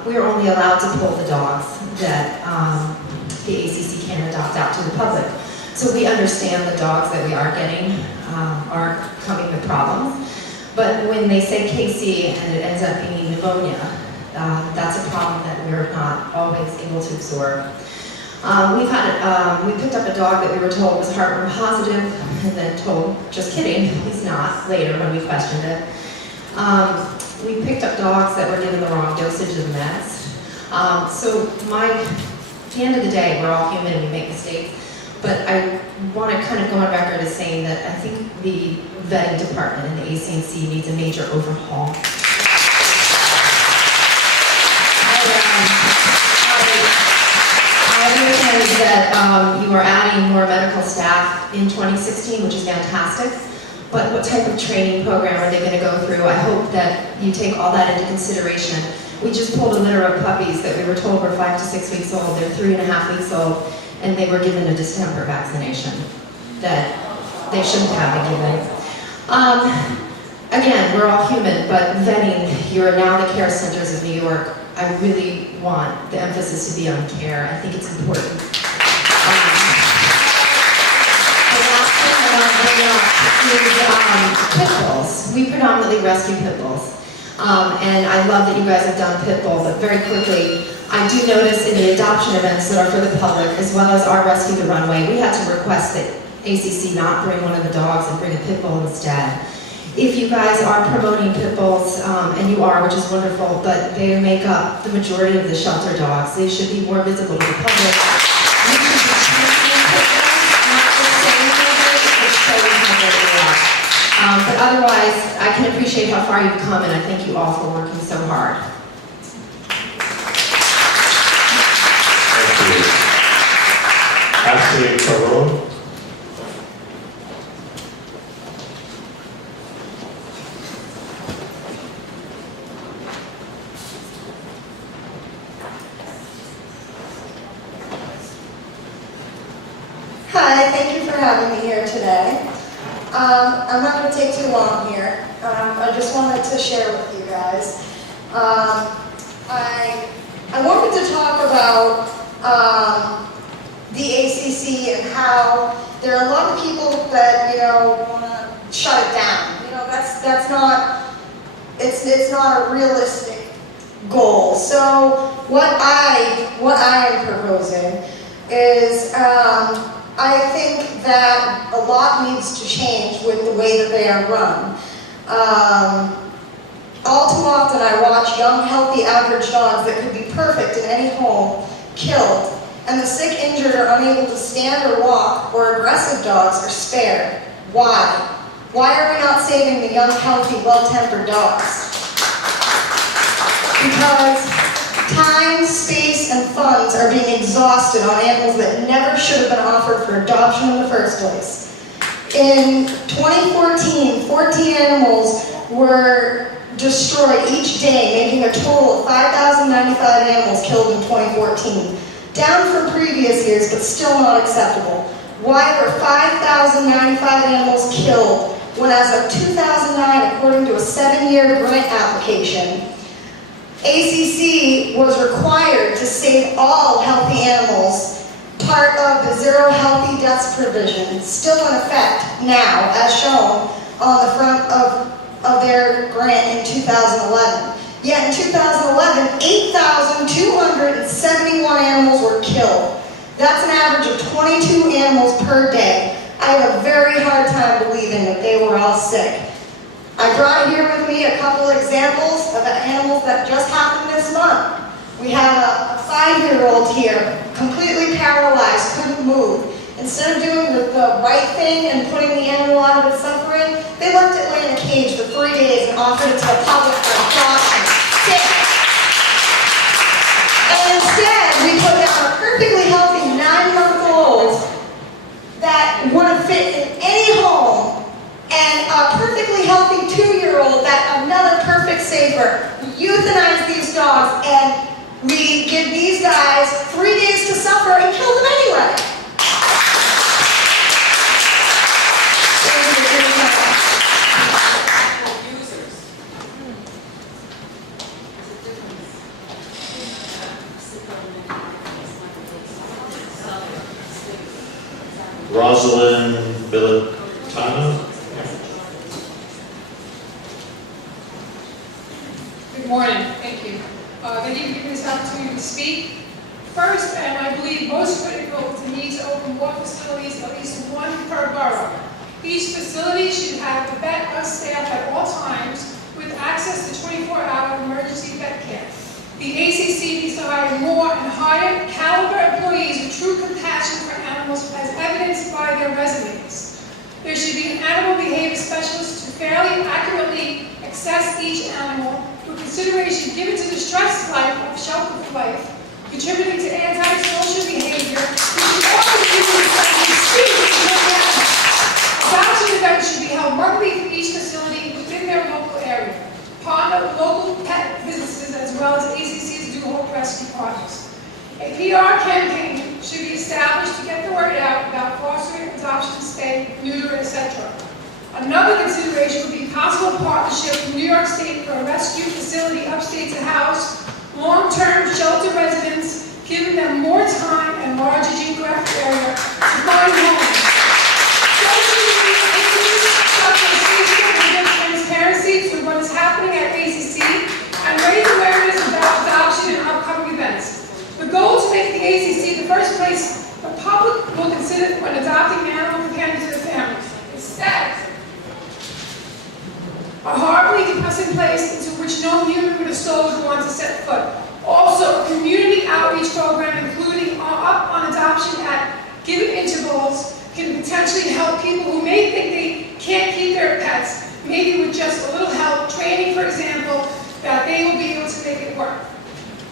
we are only allowed to pull the dogs that the ACC can adopt out to the public. So we understand the dogs that we are getting are coming with problems. But when they say KC and it ends up being pneumonia, that's a problem that we're not always able to absorb. We picked up a dog that we were told was heartworm positive, and then told, just kidding, he's not, later when we questioned it. We picked up dogs that were given the wrong dosage of meds. So at the end of the day, we're all human, we make mistakes, but I want to kind of go on record as saying that I think the vetting department in the ACC needs a major overhaul. I understand that you are adding more medical staff in 2016, which is fantastic, but what type of training program are they going to go through? I hope that you take all that into consideration. We just pulled a litter of puppies that we were told were 5 to 6 weeks old. They're 3.5 weeks old, and they were given a distemper vaccination that they shouldn't have been given. Again, we're all human, but vetting, you're now the care centers of New York. I really want the emphasis to be on care. I think it's important. The last thing I want to bring up is pit bulls. We predominantly rescue pit bulls. And I love that you guys have done pit bull, but very quickly, I do notice in the adoption events that are for the public, as well as our Rescue the Runway, we had to request that ACC not bring one of the dogs and bring a pit bull instead. if you guys are promoting pit bulls, and you are, which is wonderful, but they make up the majority of the shelter dogs. They should be more visible to the public. We should be championing pit bulls, not just saying they're great, but showing how great they are. But otherwise, I can appreciate how far you've come, and I thank you all for working so hard. Thank you. Ashley Carone. Hi, thank you for having me here today. I'm not going to take too long here. I just wanted to share with you guys. I wanted to talk about the ACC and how there are a lot of people that want to shut it down. That's not a realistic goal. So what I am proposing is. I think that a lot needs to change with the way that they are run. All too often I watch young, healthy, average dogs that could be perfect in any home killed, and the sick, injured, or unable to stand or walk, or aggressive dogs are spared. Why? Why are we not saving the young, healthy, well-tempered dogs? Because time, space, and funds are being exhausted on animals that never should have been offered for adoption in the first place. In 2014, 14 animals were destroyed each day, making a total of 5,095 animals killed in 2014. Down from previous years, but still not acceptable. Why were 5,095 animals killed when, as of 2009, according to a 7-year grant application, ACC was required to save all healthy animals, part of the Zero Healthy Deaths provision, still in effect now, as shown on the front of their grant in 2011. Yet in 2011, 8,271 animals were killed. That's an average of 22 animals per day. I have a very hard time believing that they were all sick. I brought here with me a couple examples of animals that just happened this month. We have a 5-year-old here, completely paralyzed, couldn't move. Instead of doing the right thing and putting the animal out of its suffering, they left it lay in a cage for 3 days and offered it to the public for adoption. Sick. And instead, we put down a perfectly healthy 9-month-old that wouldn't fit in any home, and a perfectly healthy 2-year-old that another perfect saver. We euthanize these dogs and we give these guys 3 days to suffer and kill them anyway. Rosalind Bilitano. Good morning. Thank you. Thank you for giving this opportunity to speak. First, and I believe most critical, is the need to open more facilities, at least one per borough. Each facility should have a vet on staff at all times with access to 24-hour emergency vet care. The ACC needs to hire more and higher caliber employees with true compassion for animals as evidenced by their resumes. There should be an animal behavior specialist to fairly accurately assess each animal with consideration given to the stress life of shelter for life, contributing to antisocial behavior, which should also be adoption events should be held monthly for each facility within their local area. Partner with local pet businesses as well as ACC's Do Hope Rescue projects. A PR campaign should be established to get the word out about fostering, adoption, spay, neuter, etc. Another consideration would be possible partnership with New York State for a rescue facility upstate to house long-term shelter residents, giving them more time and larger geographic area to find homes. Transparency to what is happening at ACC and raise awareness about adoption and upcoming events. The goal is to make the ACC the first place the public will consider when adopting an animal companion to the family. Instead, a horribly depressing place into which no human with a soul would want to set foot. Also, a community outreach program including up on adoption at given intervals can potentially help people who may think they can't keep their pets, maybe with just a little help, training for example, that they will be able to make it work.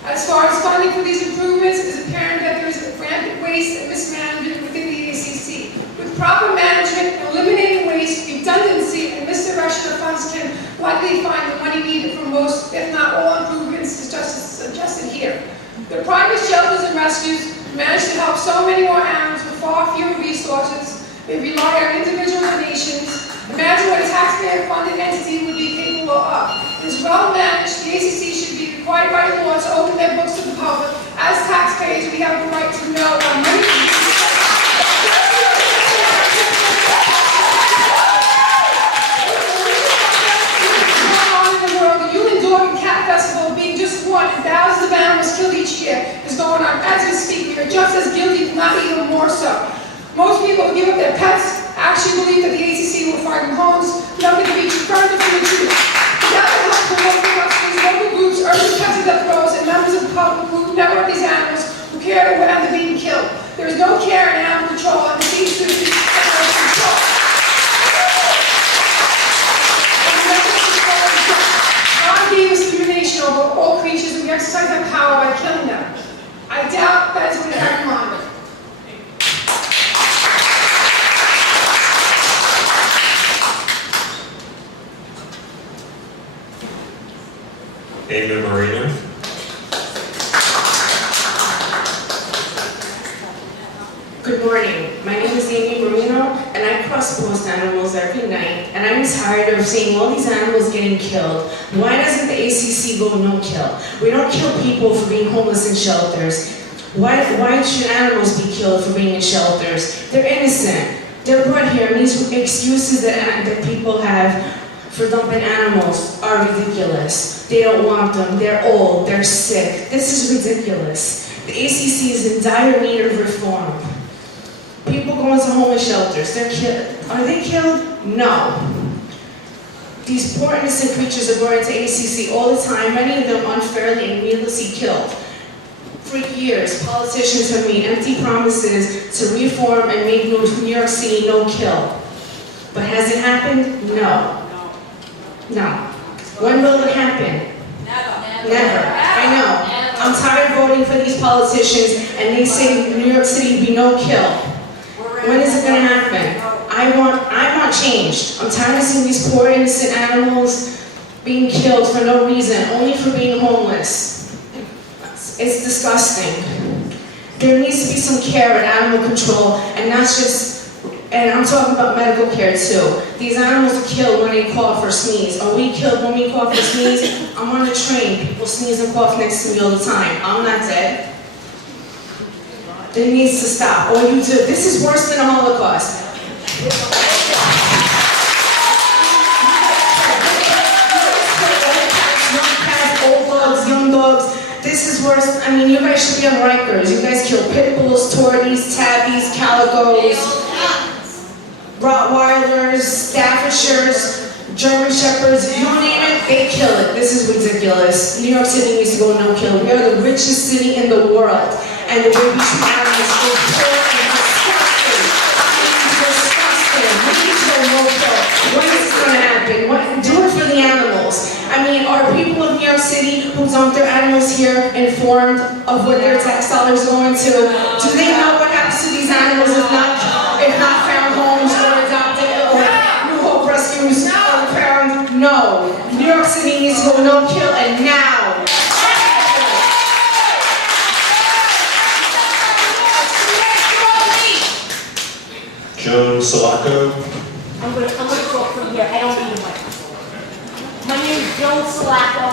As far as funding for these improvements, it is apparent that there is rampant waste and mismanagement within the ACC. With proper management, eliminating waste, redundancy, and misdirection of funds can likely find the money needed for most, if not all, improvements as just suggested here. The private shelters and rescues manage to help so many more animals with far fewer resources. They rely on individual donations. Imagine what a taxpayer-funded entity would be capable of. It is well managed. The ACC should be required by law to open their books to the public. As taxpayers, we have the right to know our money. The Human Dog and Cat Festival being just one, and thousands of animals killed each year is going on. As we speak, we are just as guilty, if not even more so. Most people who give up their pets actually believe that the ACC will find them homes, nothing to be further from the truth. Without the help of local trustees, local groups, urban pets and death rows, and members of the public who never these animals who care that would end up being killed. There is no care in animal control, and the seems to be animal control. God gave us domination over all creatures, and we exercise that power by killing them. I doubt that is what they have in mind. Amy Marino. Good morning. My name is Amy Marino, and I cross-post animals every night, and I'm tired of seeing all these animals getting killed. Why doesn't the ACC go no-kill? We don't kill people for being homeless in shelters. Why should animals be killed for being in shelters? They're innocent. They're brought here, and these excuses that people have for dumping animals are ridiculous. They don't want them, they're old, they're sick. This is ridiculous. The ACC is in dire need of reform. People go into homeless shelters, they're killed. Are they killed? No. These poor innocent creatures are brought into ACC all the time, many of them unfairly and needlessly killed. For years, politicians have made empty promises to reform and make New York City no-kill. But has it happened? No. No. When will it happen? Never. I know. I'm tired of voting for these politicians and they say New York City will be no-kill. When is it going to happen? I want change. I'm tired of seeing these poor innocent animals being killed for no reason, only for being homeless. It's disgusting. There needs to be some care in animal control, and not just, and I'm talking about medical care too. These animals are killed when they cough or sneeze. Are we killed when we cough or sneeze? I'm on the train. People sneeze and cough next to me all the time. I'm not dead. It needs to stop. All you do, this is worse than a Holocaust. Old dogs, young dogs. This is worse. I mean, you guys should be on Rikers. You guys kill pit bulls, torties, tabbies, calicos, Rottweilers, Staffordshires, German Shepherds, you name it, they kill it. This is ridiculous. New York City needs to go no-kill. We are the richest city in the world, and the way we treat animals is poor and disgusting. It's disgusting. We need to go no-kill. When is this going to happen? Do it for the animals. I mean, are people of New York City who dump their animals here informed of what their tax dollars are going to? Do they know what happens to these animals if not found homes or adopted or New Hope rescues or found? No. New York City needs to go no-kill, and now. Joan Sulaco. I'm gonna talk from here. I don't need a microphone. My name is Joan Sulaco.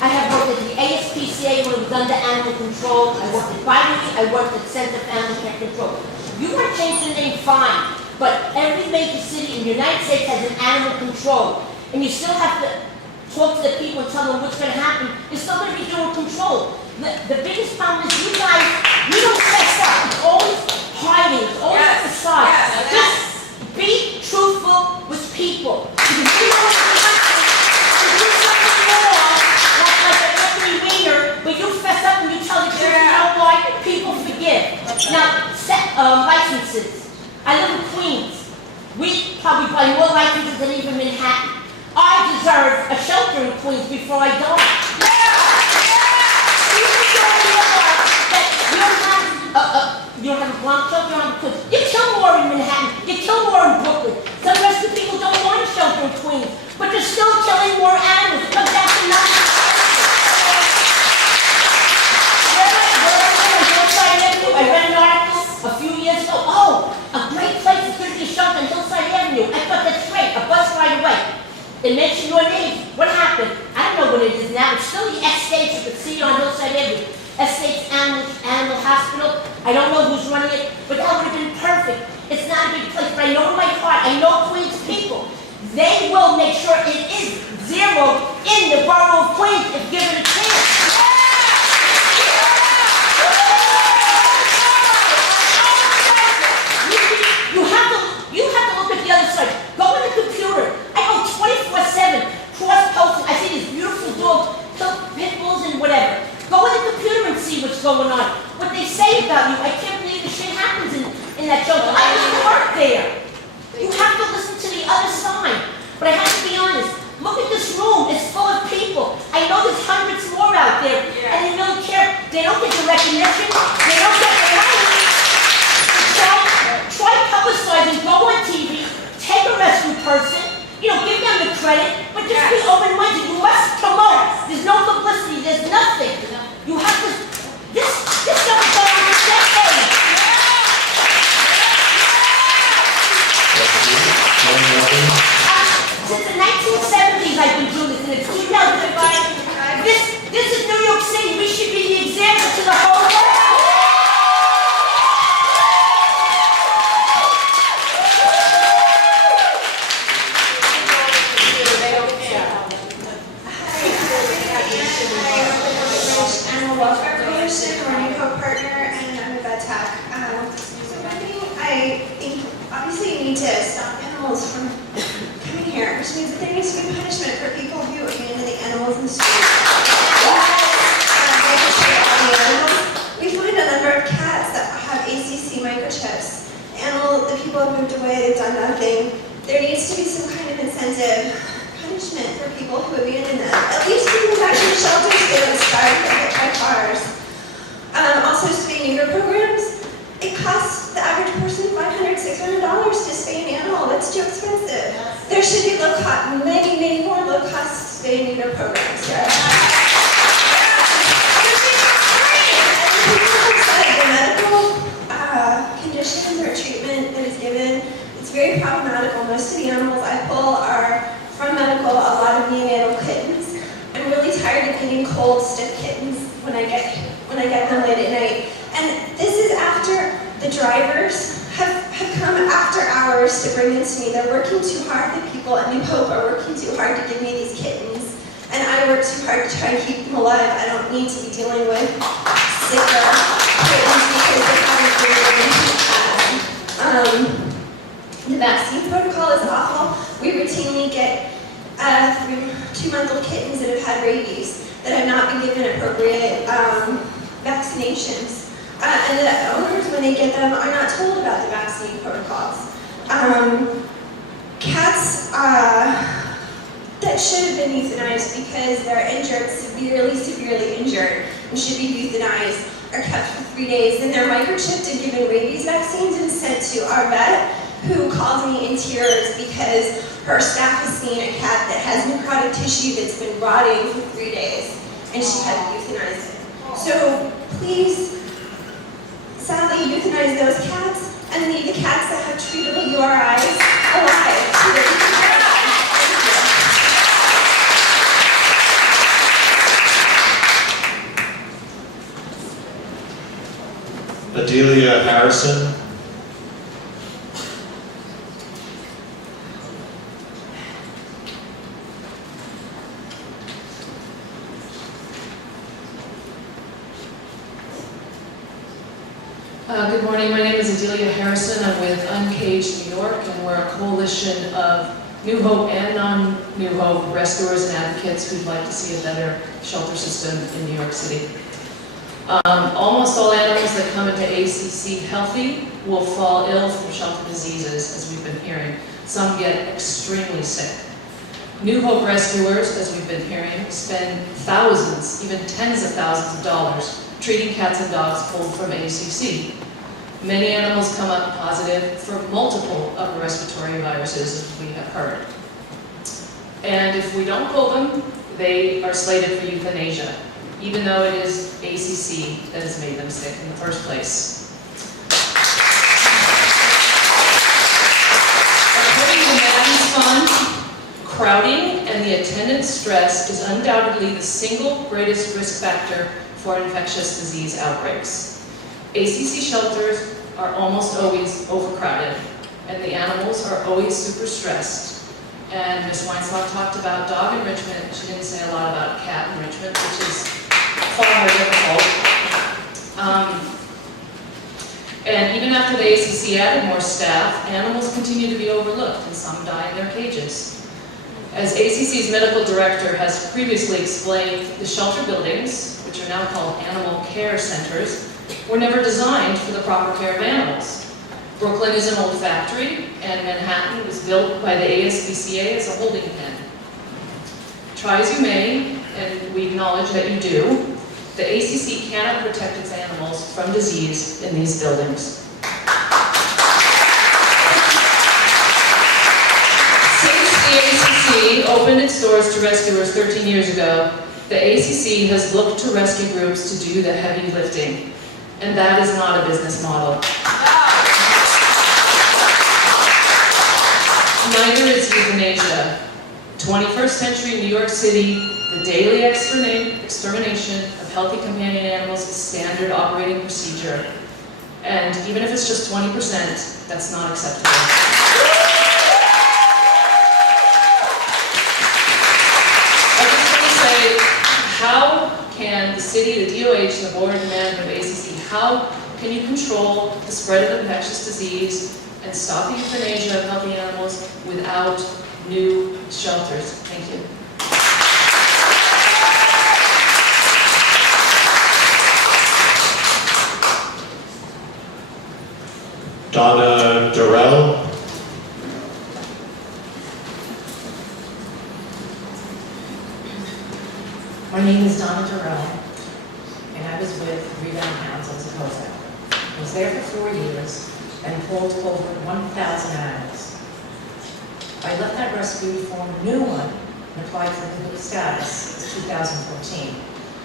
I have worked at the ASPCA when we've done the animal control. I worked at Biden. I worked at Center for Animal Care Control. You might change the name, fine, but every major city in the United States has an animal control, and you still have to talk to the people and tell them what's going to happen. It's still going to be doing control. The biggest problem is you guys, you don't fess up. It's always hiding. It's always a facade. Just be truthful with people. Because we know what's going to happen. probably more likely to live in Manhattan. I deserve a shelter in Queens before I die. You don't have a Bronx shelter, you don't have a Queens. You kill more in Manhattan, you kill more in Brooklyn. Some rescue people don't want a shelter in Queens, but you're still killing more animals because that's enough. I read an article a few years ago. Oh, a great place is going to be a shelter on Hillside Avenue. I thought that's great. A bus ride away. They mentioned your name. What happened? I don't know what it is now. It's still the Estates. You can see it on Hillside Avenue. Estates Animal Hospital. I don't know who's running it, but that would have been perfect. It's not a big place, but I know in my heart, I know Queens people. They will make sure it is zero in the borough of Queens if given a chance. You have to look at the other side. Go on the computer. I go 24/7, cross-posting. I see these beautiful dogs, pit bulls and whatever. Go on the computer and see what's going on. What they say about you, I can't believe the shit happens in that shelter. I used to work there. You have to listen to the other side. But I have to be honest. Look at this room. It's full of people. I know there's hundreds more out there, and they don't care. They don't get the recognition. They don't get the money. Try publicizing, go on TV, take a rescue person, give them the credit, but just be open-minded. You must promote. There's no publicity, there's nothing. You have to, this stuff is going on for decades. Since the 1970s I've been doing this, and it's 2005. This is New York City. We should be the example to the whole world. To stop animals from coming here, which means that there needs to be punishment for people who abandon the animals in the street. We find a number of cats that have ACC microchips. The people have moved away, they've done nothing. There needs to be some kind of incentive, punishment for people who abandon them. At least bring them back to the shelters they were started to hit by cars. Also, spay-neuter programs. It costs the average person $500, $600 to spay an animal. That's too expensive. There should be many more low-cost spay and neuter programs. The medical conditions or treatment that is given, it's very problematical. Most of the animals I pull are from medical, a lot of neonatal kittens. I'm really tired of getting cold, stiff kittens when I get them late at night. And this is after the drivers have come after hours to bring them to me. They're working too hard. The people at New Hope are working too hard to give me these kittens. And I work too hard to try and keep them alive. I don't need to be dealing with sicker kittens because they haven't been living. The vaccine protocol is awful. We routinely get 2-month-old kittens that have had rabies that have not been given appropriate vaccinations. And the owners, when they get them, are not told about the vaccine protocols. Cats that should have been euthanized because they're injured, severely injured, and should be euthanized are kept for 3 days. Then they're microchipped and given rabies vaccines and sent to our vet, who calls me in tears because her staff has seen a cat that has necrotic tissue that's been rotting for 3 days, and she had to euthanize it. So please, sadly, euthanize those cats and leave the cats that have treatable URIs alive. Adelia Harrison. Good morning, my name is Adelia Harrison. I'm with Uncaged New York, and we're a coalition of New Hope and non-New Hope rescuers and advocates who'd like to see a better shelter system in New York City. Almost all animals that come into ACC healthy will fall ill from shelter diseases, as we've been been hearing, some get extremely sick. New Hope rescuers, as we've been hearing, spend thousands, even tens of thousands of dollars treating cats and dogs pulled from ACC. Many animals come up positive for multiple upper respiratory viruses, as we have heard. And if we don't pull them, they are slated for euthanasia, even though it is ACC that has made them sick in the first place. According to Madden's Fund, crowding and the attendant stress is undoubtedly the single greatest risk factor for infectious disease outbreaks. ACC shelters are almost always overcrowded, and the animals are always super stressed. And Ms. Weinstock talked about dog enrichment. She didn't say a lot about cat enrichment, which is far more difficult. And even after the ACC added more staff, animals continue to be overlooked, and some die in their cages. As ACC's medical director has previously explained, the shelter buildings, which are now called animal care centers, were never designed for the proper care of animals. Brooklyn is an old factory, and Manhattan was built by the ASPCA as a holding pen. Try as you may, and we acknowledge that you do, the ACC cannot protect its animals from disease in these buildings. The ACC opened its doors to rescuers 13 years ago. The ACC has looked to rescue groups to do the heavy lifting, and that is not a business model. Neither is euthanasia. 21st century New York City, the daily extermination of healthy companion animals is standard operating procedure. And even if it's just 20%, that's not acceptable. How can the city, the DOH, and the board and management of ACC, how can you control the spread of infectious disease and stop the euthanasia of healthy animals without new shelters? Thank you. Donna Durrell. My name is Donna Durrell, and I was with Rebound Hounds as a co-founder. I was there for 4 years and pulled over 1,000 animals. I left that rescue, formed a new one, and applied for new status in 2014.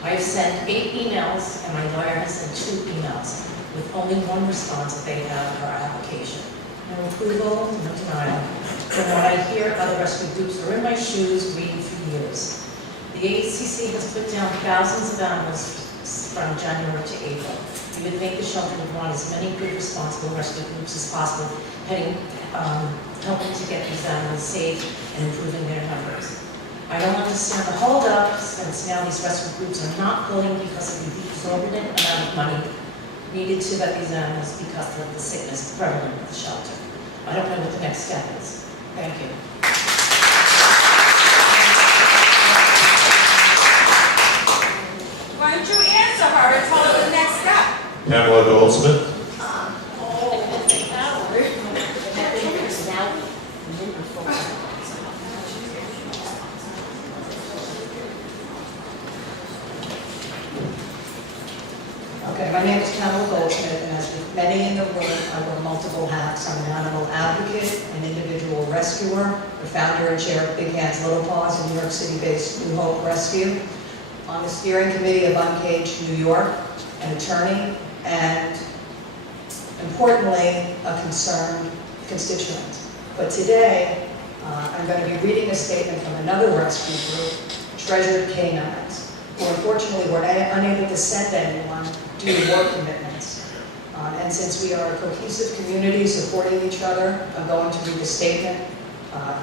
I have sent 8 emails, and my lawyer has sent 2 emails, with only one response that they have for our application. No approval, no denial. From what I hear, other rescue groups are in my shoes, waiting for years. The ACC has put down thousands of animals from January to April. You would think the shelter would want as many good, responsible rescue groups as possible, helping to get these animals safe and improving their numbers. I don't understand the holdup, since now these rescue groups are not pulling because of the exorbitant amount of money needed to vet these animals because of the sickness prevalent at the shelter. I don't know what the next step is. Thank you. Why don't you answer her and tell her the next step? Pamela Goldsmith. Okay, my name is Pamela Goldsmith, and as with many in the room, I wear multiple hats. I'm an animal advocate, an individual rescuer, the founder and chair of Big Hands Little Paws, a New York City-based New Hope Rescue, on the steering committee of Uncaged New York, an attorney, and importantly, a concerned constituent. But today, I'm going to be reading a statement from another rescue group, Treasured Canines, who unfortunately were unable to send anyone due to work commitments. And since we are a cohesive community supporting each other, I'm going to read a statement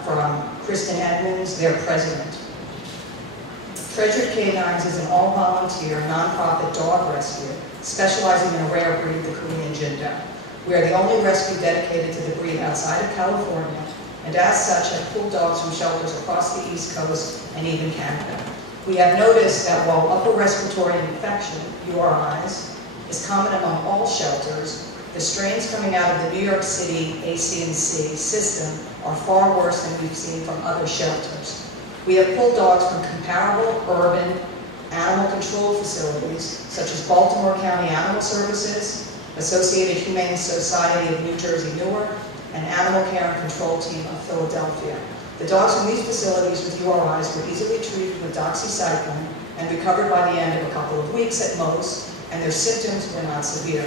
from Kristen Edmonds, their president. Treasured Canines is an all-volunteer, nonprofit dog rescue specializing in a rare breed, the Korean Jindo. We are the only rescue dedicated to the breed outside of California, and as such have pulled dogs from shelters across the East Coast and even Canada. We have noticed that while upper respiratory infection, URIs, is common among all shelters, The strains coming out of the New York City ACC system are far worse than we've seen from other shelters. We have pulled dogs from comparable urban animal control facilities, such as Baltimore County Animal Services, Associated Humane Society of New Jersey Newark, and Animal Care and Control Team of Philadelphia. The dogs from these facilities with URIs were easily treated with doxycycline and recovered by the end of a couple of weeks at most, and their symptoms were not severe.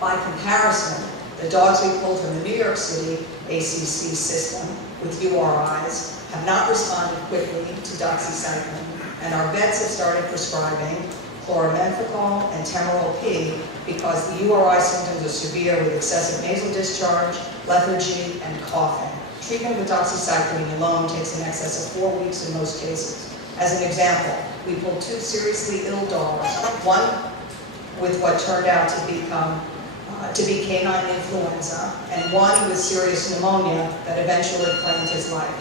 By comparison, the dogs we pulled from the New York City ACC system with URIs have not responded quickly to doxycycline, and our vets have started prescribing chloramphenicol and Temerol P because the URI symptoms are severe with excessive nasal discharge, lethargy, and coughing. Treatment with doxycycline alone takes in excess of 4 weeks in most cases. As an example, we pulled 2 seriously ill dogs, one with what turned out to be canine influenza, and one with serious pneumonia that eventually claimed his life.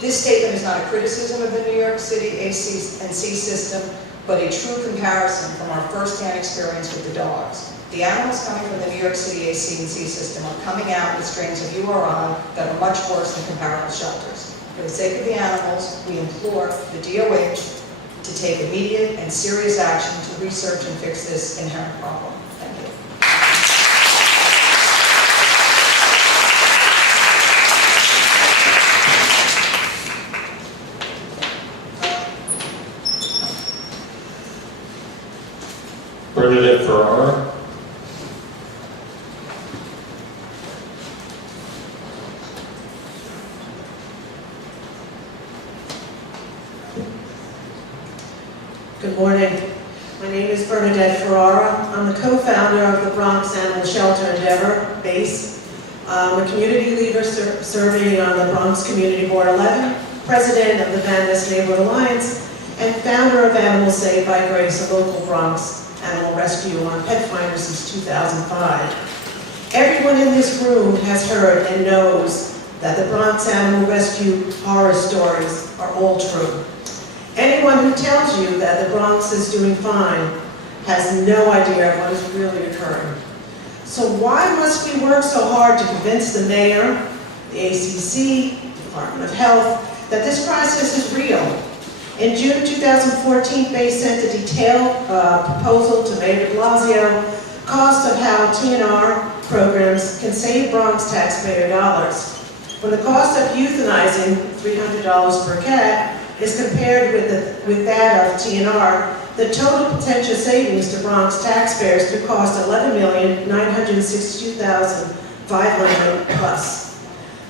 This statement is not a criticism of the New York City ACC system, but a true comparison from our first-hand experience with the dogs. The animals coming from the New York City ACC system are coming out with strains of URI that are much worse than comparable shelters. For the sake of the animals, we implore the DOH to take immediate and serious action to research and fix this inherent problem. Thank you. Bernadette Ferrara. Good morning. My name is Bernadette Ferrara. I'm the co-founder of the Bronx Animal Shelter Endeavor, BASE. I'm a community leader serving on the Bronx Community Board 11, president of the Van Ness Neighborhood Alliance, and founder of Animal Saved by Grace, a local Bronx animal rescue on Pet Finder since 2005. Everyone in this room has heard and knows that the Bronx Animal Rescue horror stories are all true. Anyone who tells you that the Bronx is doing fine has no idea of what is really occurring. So why must we work so hard to convince the mayor, the ACC, Department of Health, that this process is real? In June 2014, BASE sent a detailed proposal to Mayor de Blasio, cost of how TNR programs can save Bronx taxpayer dollars. When the cost of euthanizing, $300 per cat, is compared with that of TNR, the total potential savings to Bronx taxpayers could cost $11,962,500 plus.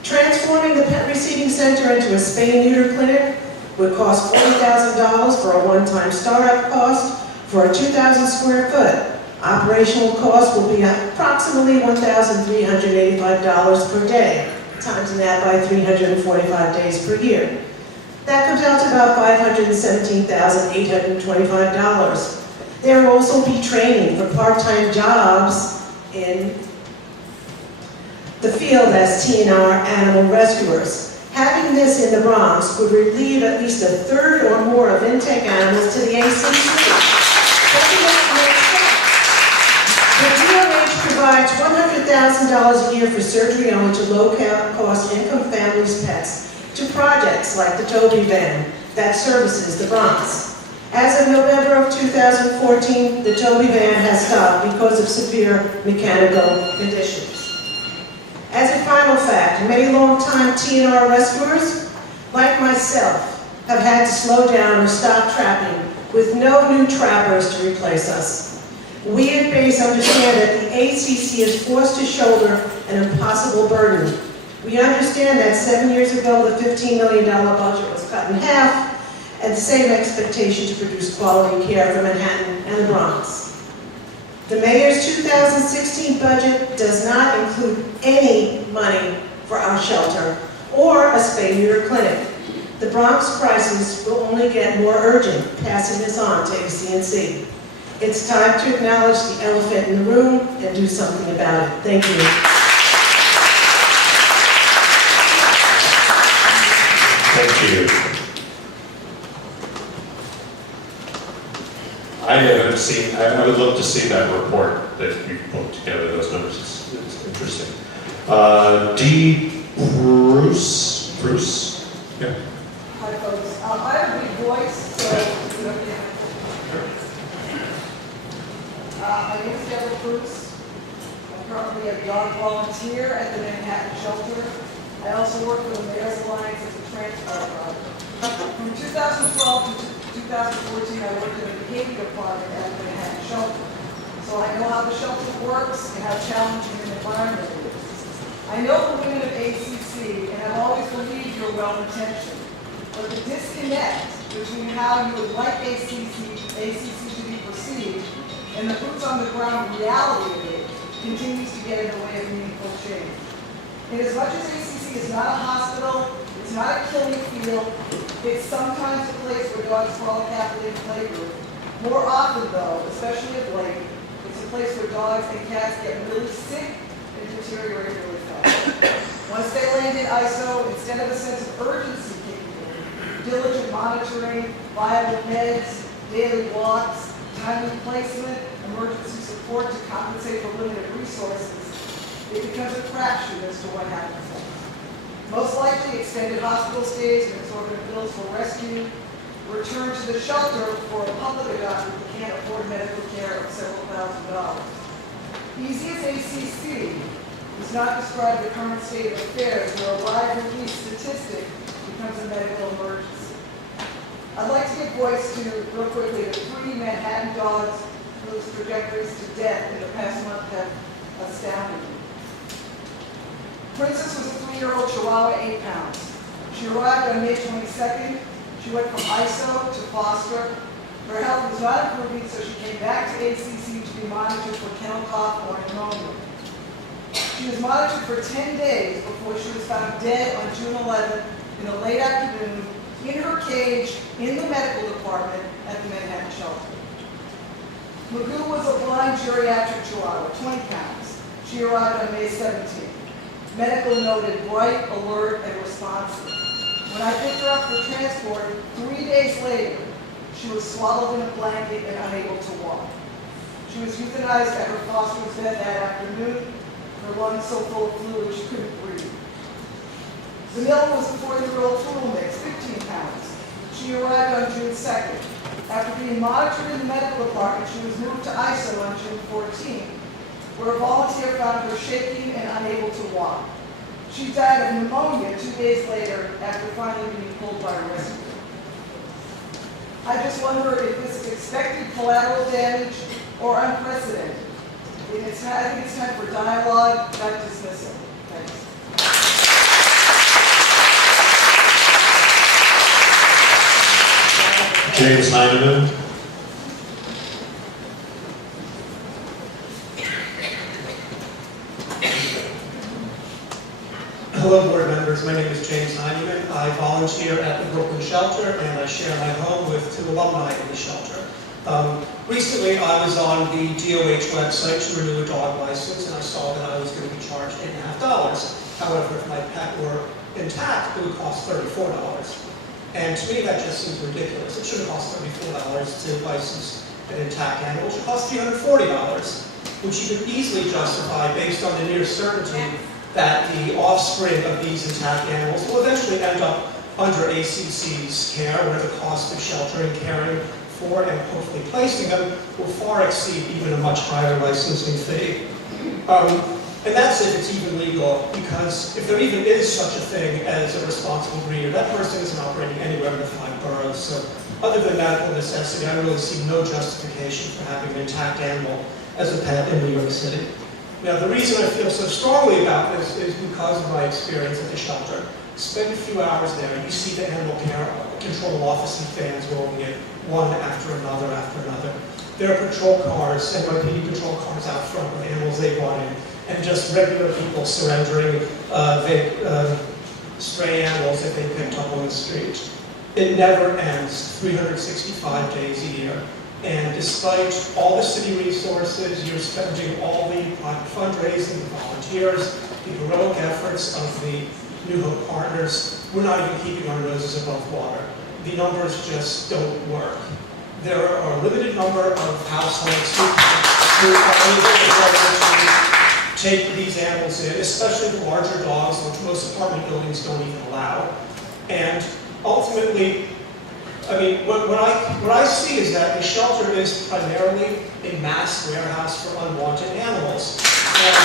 Transforming the pet receiving center into a spay and neuter clinic would cost $40,000 for a one-time startup cost for a 2,000 square foot. Operational cost will be approximately $1,385 per day, times that by 345 days per year. That comes out to about $517,825. There will also be training for part-time jobs in the field as TNR animal rescuers. Having this in the Bronx would relieve at least a third or more of intake animals to the ACC. The DOH provides $100,000 a year for surgery only to low-cost income families' pets, to projects like the Toby Van that services the Bronx. As of November of 2014, the Toby Van has stopped because of severe mechanical conditions. As a final fact, many long-time TNR rescuers, like myself, have had to slow down or stop trapping with no new trappers to replace us. We at BASE understand that the ACC is forced to shoulder an impossible burden. We understand that 7 years ago, the $15 million budget was cut in half, and the same expectation to produce quality care for Manhattan and the Bronx. The mayor's 2016 budget does not include any money for our shelter or a spay-neuter clinic. The Bronx crisis will only get more urgent, passing this on to ACNC. It's time to acknowledge the elephant in the room and do something about it. Thank you. Thank you. I haven't seen, I would love to see that report that you put together, those numbers. Dee Bruce? Yeah. Hi folks, I have a big voice, so you know, my name is Deborah Bruce. I'm currently a dog volunteer at the Manhattan Shelter. I also work for the Mayor's Alliance as a transport driver. From 2012 to 2014, I worked in the behavior department at the Manhattan Shelter. So I know how the shelter works and how challenging an environment it is. I know the women of ACC, and I've always believed you're well-intentioned. But the disconnect between how you would like ACC to be perceived and the boots on the ground reality of it continues to get in the way of meaningful change. And as much as ACC is not a hospital, it's not a killing field, it's sometimes a place where dogs frolic happily in playroom. More often though, especially of late, it's a place where dogs and cats get really sick and deteriorate really fast. Once they land in ISO, instead of a sense of urgency kicking in, diligent monitoring, viable meds, daily walks, timely placement, emergency support to compensate for limited resources, it becomes a crapshoot as to what happens next. Most likely, extended hospital stays and exorbitant bills for rescue, return to the shelter for a public adopter who can't afford medical care of several $1,000s. Easy as ACC does not describe the current state of affairs where a live release statistic becomes a medical emergency. I'd like to give voice to, real quickly, the 3 Manhattan dogs whose trajectories to death in the past month have astounded me. Princess was a 3-year-old Chihuahua, 8 pounds. She arrived on May 22nd. She went from ISO to foster. Her health was not improving, so she came back to ACC to be monitored for kennel cough or pneumonia. She was monitored for 10 days before she was found dead on June 11th in the late afternoon in her cage in the medical department at the Manhattan Shelter. Magoo was a blind geriatric Chihuahua, 20 pounds. She arrived on May 17th. Medical noted bright, alert, and responsive. When I picked her up for transport, 3 days later, she was swaddled in a blanket and unable to walk. She was euthanized at her foster's bed that afternoon, her lungs so full of fluid she couldn't breathe. Vanilla was a 4-year-old poodle mix, 15 pounds. She arrived on June 2nd. After being monitored in the medical department, she was moved to ISO on June 14th, where a volunteer found her shaking and unable to walk. She died of pneumonia 2 days later after finally being pulled by a rescuer. I just wonder if this is expected collateral damage or unprecedented. I think it's time for dialogue, not dismissal. Thanks. James Heineman. Hello, board members. My name is James Heineman. I volunteer at the Brooklyn Shelter, and I share my home with 2 alumni in the shelter. Recently, I was on the DOH website to renew a dog license, and I saw that I was going to be charged $8.50. However, if my pet were intact, it would cost $34. And to me, that just seems ridiculous. It shouldn't cost $34 to license an intact animal. It should cost $340, which you could easily justify based on the near certainty that the offspring of these intact animals will eventually end up under ACC's care, where the cost of sheltering, caring for, and hopefully placing them will far exceed even a much higher licensing fee. And that's if it's even legal, because if there even is such a thing as a responsible breeder, that person isn't operating anywhere in the 5 boroughs. So other than medical necessity, I really see no justification for having an intact animal as a pet in New York City. Now, the reason I feel so strongly about this is because of my experience at the shelter. Spend a few hours there, you see the animal care control office and fans rolling in, one after another after another. There are patrol cars, NYPD patrol cars out front with animals they brought in, and just regular people surrendering stray animals that they picked up on the street. It never ends, 365 days a year. And despite all the city resources, you're spending all the private fundraising, the volunteers, the heroic efforts of the New Hope partners, we're not even keeping our noses above water. The numbers just don't work. There are a limited number of households who are able to take these animals in, especially the larger dogs, which most apartment buildings don't even allow. And ultimately, I mean, what I see is that the shelter is primarily a mass warehouse for unwanted animals. And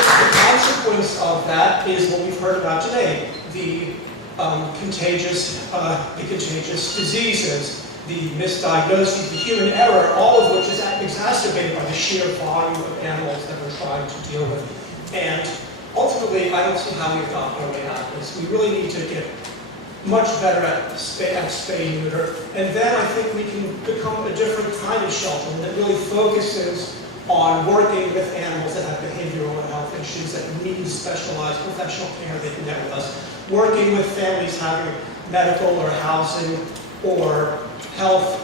the consequence of that is what we've heard about today, the contagious diseases, the misdiagnoses, the human error, all of which is exacerbated by the sheer volume of animals that we're trying to deal with. And ultimately, I don't see how we adopt our way out of this. We really need to get much better at spay neuter, and then I think we can become a different kind of shelter that really focuses on working with animals that have behavioral and health issues that need specialized professional care they can get with us, working with families having medical or housing or health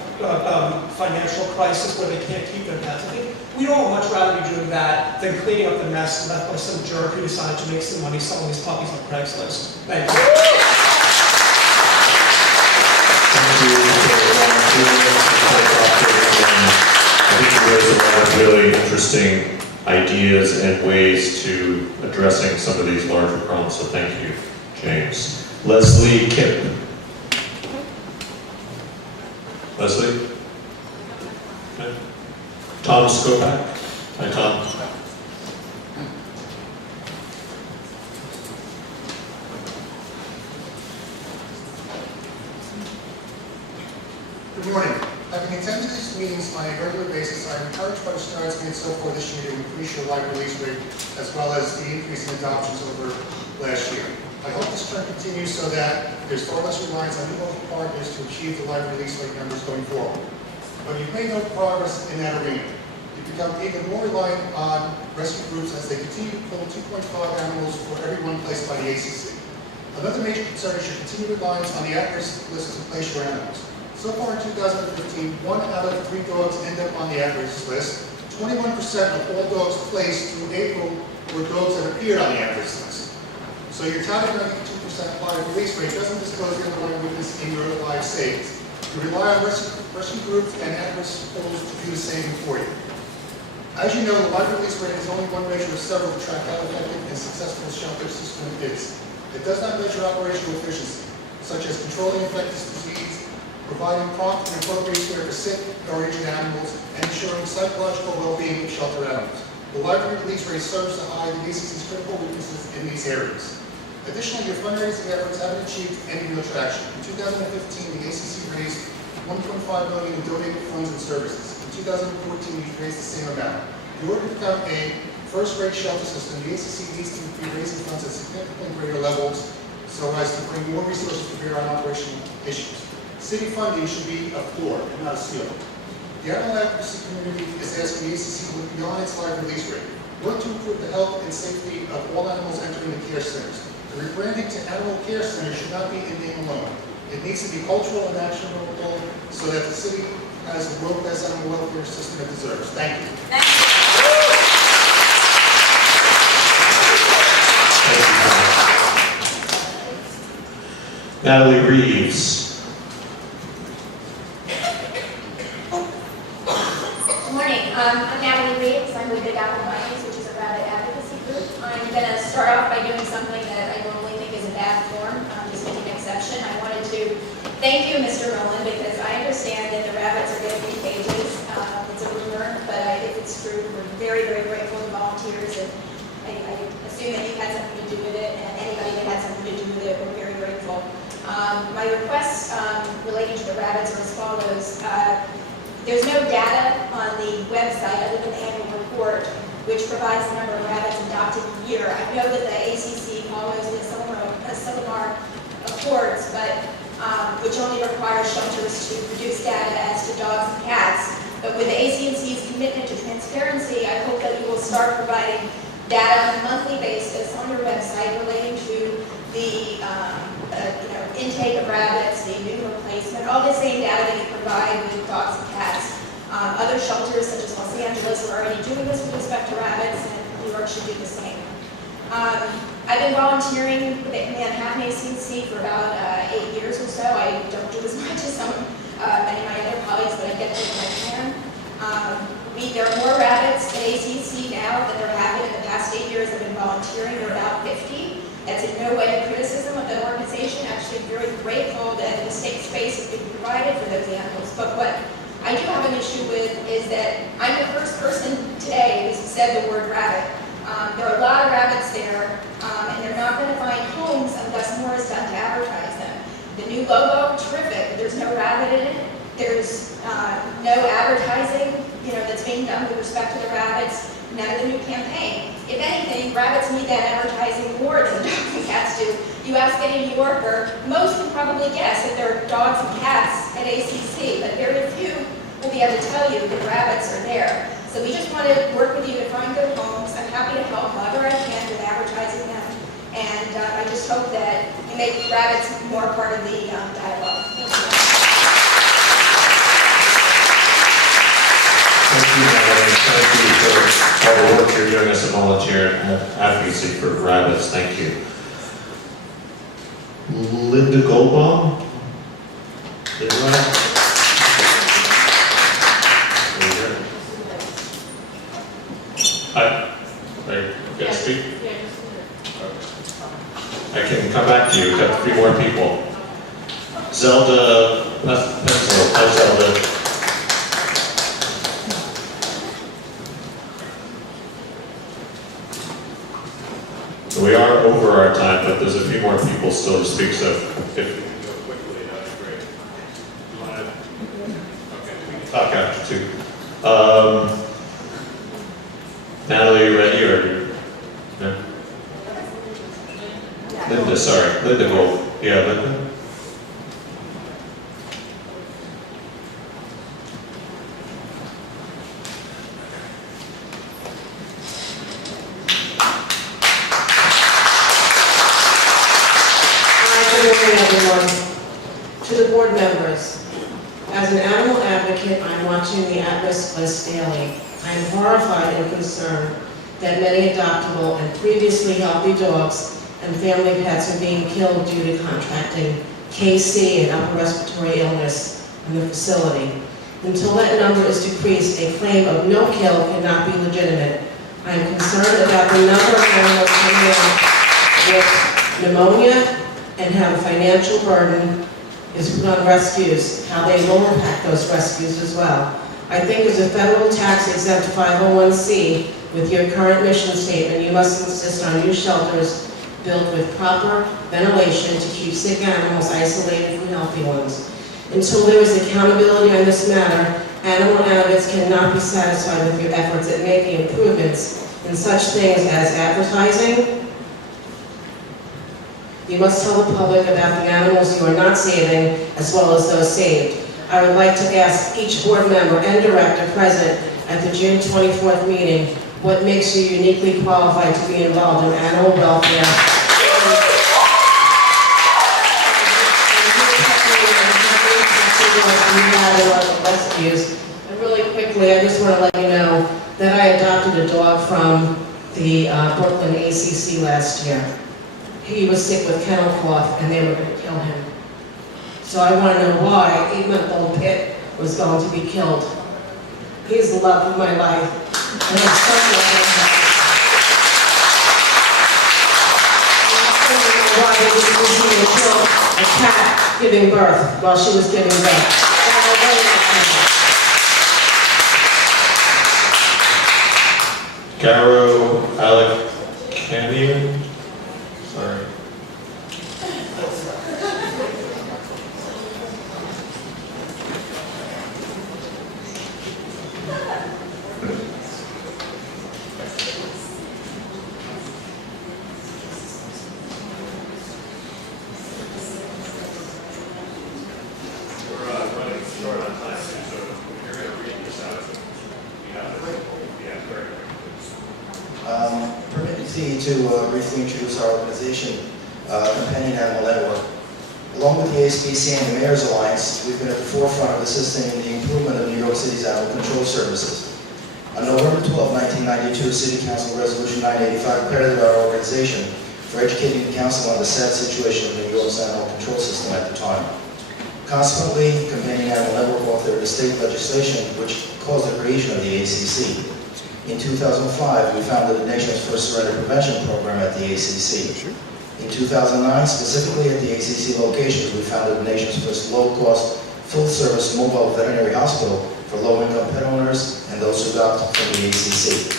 financial crisis where they can't keep their pets. I think we'd all much rather be doing that than cleaning up the mess left by some jerk who decided to make some money selling his puppies on Craigslist. Thank you. I think you raised a lot of really interesting ideas and ways to addressing some of these larger problems, so thank you, James. Leslie Kipp. Leslie? Okay. Tom Skopak. Hi, Tom. Good morning. Having attended these meetings on a regular basis, I am encouraged by the strides made so far this year to increase your live release rate, as well as the increase in adoptions over last year. I hope this trend continues so that there's far less reliance on new local partners to achieve the live release rate numbers going forward. But you've made no progress in that arena. You've become even more reliant on rescue groups as they continue to pull 2.5 animals for every one placed by the ACC. Another major concern is your continued reliance on the at-risk list to place your animals. So far in 2015, 1 out of 3 dogs end up on the at-risk list. 21% of all dogs placed through April were dogs that appeared on the at-risk list. So your touted 92% live release rate doesn't disclose the underlying weakness in your live savings. You rely on rescue groups and at-risk pools to do the same for you. As you know, the live release rate is only one measure of several to track how effective and successful the shelter system is. It does not measure operational efficiency, such as controlling infectious disease, providing prompt and appropriate care for sick or injured animals, and ensuring psychological well-being of shelter animals. The live release rate serves to hide the ACC's critical weaknesses in these areas. Additionally, your fundraising efforts haven't achieved any real traction. In 2015, the ACC raised $1.5 million in donated funds and services. In 2014, we raised the same amount. In order to become a first-rate shelter system, the ACC needs to be raising funds at significantly greater levels so as to bring more resources to bear on operational issues. City funding should be a floor and not a ceiling. The animal advocacy community is asking the ACC to look beyond its live release rate. Work to improve the health and safety of all animals entering the care centers. The rebranding to animal care centers should not be in name alone. It needs to be cultural and actionable so that the city has the world-class animal welfare system it deserves. Thank you. Thank you. Natalie Reeves. Good morning. I'm Natalie Reeves. I'm with Big Apple Minds, which is a rabbit advocacy group. I'm going to start off by doing something that I normally think is a bad form, just making an exception. I wanted to thank you, Mr. Nolan, because I understand that the rabbits are getting 3 pages. It's a rumor, but if it's true, we're very, very grateful to volunteers, and I assume that you had something to do with it, and anybody that had something to do with it, we're very grateful. My requests relating to the rabbits are as follows. There's no data on the website other than the annual report, which provides the number of rabbits adopted a year. I know that the ACC follows some of our reports, but which only requires shelters to produce data as to dogs and cats. But with the ACC's commitment to transparency, I hope that you will start providing data on a monthly basis on your website relating to the intake of rabbits, the new replacement, all the same data that you provide with dogs and cats. Other shelters such as Los Angeles are already doing this with respect to rabbits, and New York should do the same. I've been volunteering with the Manhattan ACC for about 8 years or so. I don't do as much as many of my other colleagues, but I get to when I can. There are more rabbits at ACC now than there have been in the past 8 years I've been volunteering. There are about 50. That's in no way a criticism of the organization. Actually, very grateful that the safe space has been provided for those animals. But what I do have an issue with is that I'm the first person today who's said the word rabbit. There are a lot of rabbits there, and they're not going to find homes unless more is done to advertise them. The new logo, terrific. There's no rabbit in it. There's no advertising, that's being done with respect to the rabbits. None of the new campaign. If anything, rabbits need that advertising more than dogs and cats do. You ask any New Yorker, most can probably guess that there are dogs and cats at ACC, but very few will be able to tell you that rabbits are there. So we just want to work with you to find good homes. I'm happy to help however I can with advertising them. And I just hope that you make rabbits more part of the dialogue. Thank you, Melanie. Thank you for all the work you're doing as a volunteer advocacy for rabbits. Thank you. Linda Goldbaum? Linda? Hi. Are you going to speak? I can come back to you. We've got 3 more people. Zelda, Pencil. Hi, Zelda. We are over our time, but there's a few more people still to speak, so if you can go quickly, that'd be great. You want to? Okay, we can talk after 2. Natalie, are you ready, or? No? Linda, sorry. Linda Gold. Yeah, Linda? To the board members, as an animal advocate, I'm watching the at-risk list daily. I am horrified and concerned that many adoptable and previously healthy dogs and family pets are being killed due to contracting KC and upper respiratory illness in the facility. Until that number is decreased, a claim of no kill cannot be legitimate. I am concerned about the number of animals coming in with pneumonia and have a financial burden is put on rescues, how they will impact those rescues as well. I think as a federal tax exempt 501c, with your current mission statement, you must insist on new shelters built with proper ventilation to keep sick animals isolated from healthy ones. Until there is accountability on this matter, animal advocates cannot be satisfied with your efforts at making improvements in such things as advertising. You must tell the public about the animals you are not saving, as well as those saved. I would like to ask each board member and director present at the June 24th meeting, what makes you uniquely qualified to be involved in animal welfare? Rescues. And really quickly, I just want to let you know that I adopted a dog from the Brooklyn ACC last year. He was sick with kennel cough, and they were going to kill him. So I want to know why 8-month-old Pitt was going to be killed. He's the love of my life, and I'm so glad why they didn't kill a cat giving birth while she was giving birth. Garo Alekanian? Sorry. Running short on time, so you're going to read this out. Yeah, very good. Permit me to briefly introduce our organization, Companion Animal Network. Along with the ASPC and the Mayor's Alliance, we've been at the forefront of assisting in the improvement of New York City's animal control services. On November 12, 1992, City Council Resolution 985 credited our organization for educating the council on the sad situation of New York's animal control system at the time. Consequently, Companion Animal Network authored the state legislation which caused the creation of the ACC. In 2005, we founded the nation's first surrender prevention program at the ACC. In 2009, specifically at the ACC locations, we founded the nation's first low-cost, full-service mobile veterinary hospital for low-income pet owners and those who adopt from the ACC.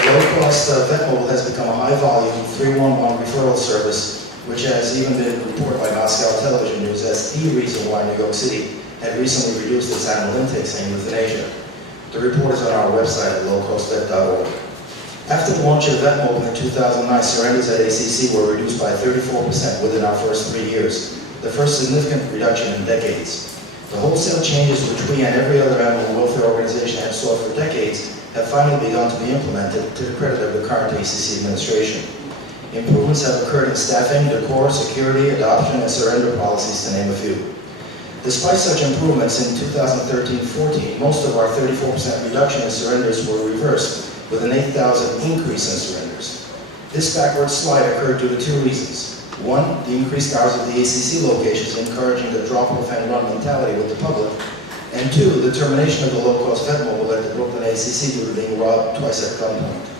The low-cost Vet Mobile has become a high-volume 311 referral service, which has even been reported by Moscow television news as the reason why New York City had recently reduced its animal intakes and euthanasia. The report is on our website at lowcostvet.org. After the launch of Vet Mobile in 2009, surrenders at ACC were reduced by 34% within our first 3 years, the first significant reduction in decades. The wholesale changes which we and every other animal welfare organization have sought for decades have finally begun to be implemented to the credit of the current ACC administration. Improvements have occurred in staffing, decor, security, adoption, and surrender policies, to name a few. Despite such improvements in 2013-14, most of our 34% reduction in surrenders were reversed, with an 8,000 increase in surrenders. This backward slide occurred due to 2 reasons. One, the increased hours of the ACC locations encouraging the drop-off and run mentality with the public. And 2, the termination of the low-cost Vet Mobile at the Brooklyn ACC due to being robbed twice at gunpoint.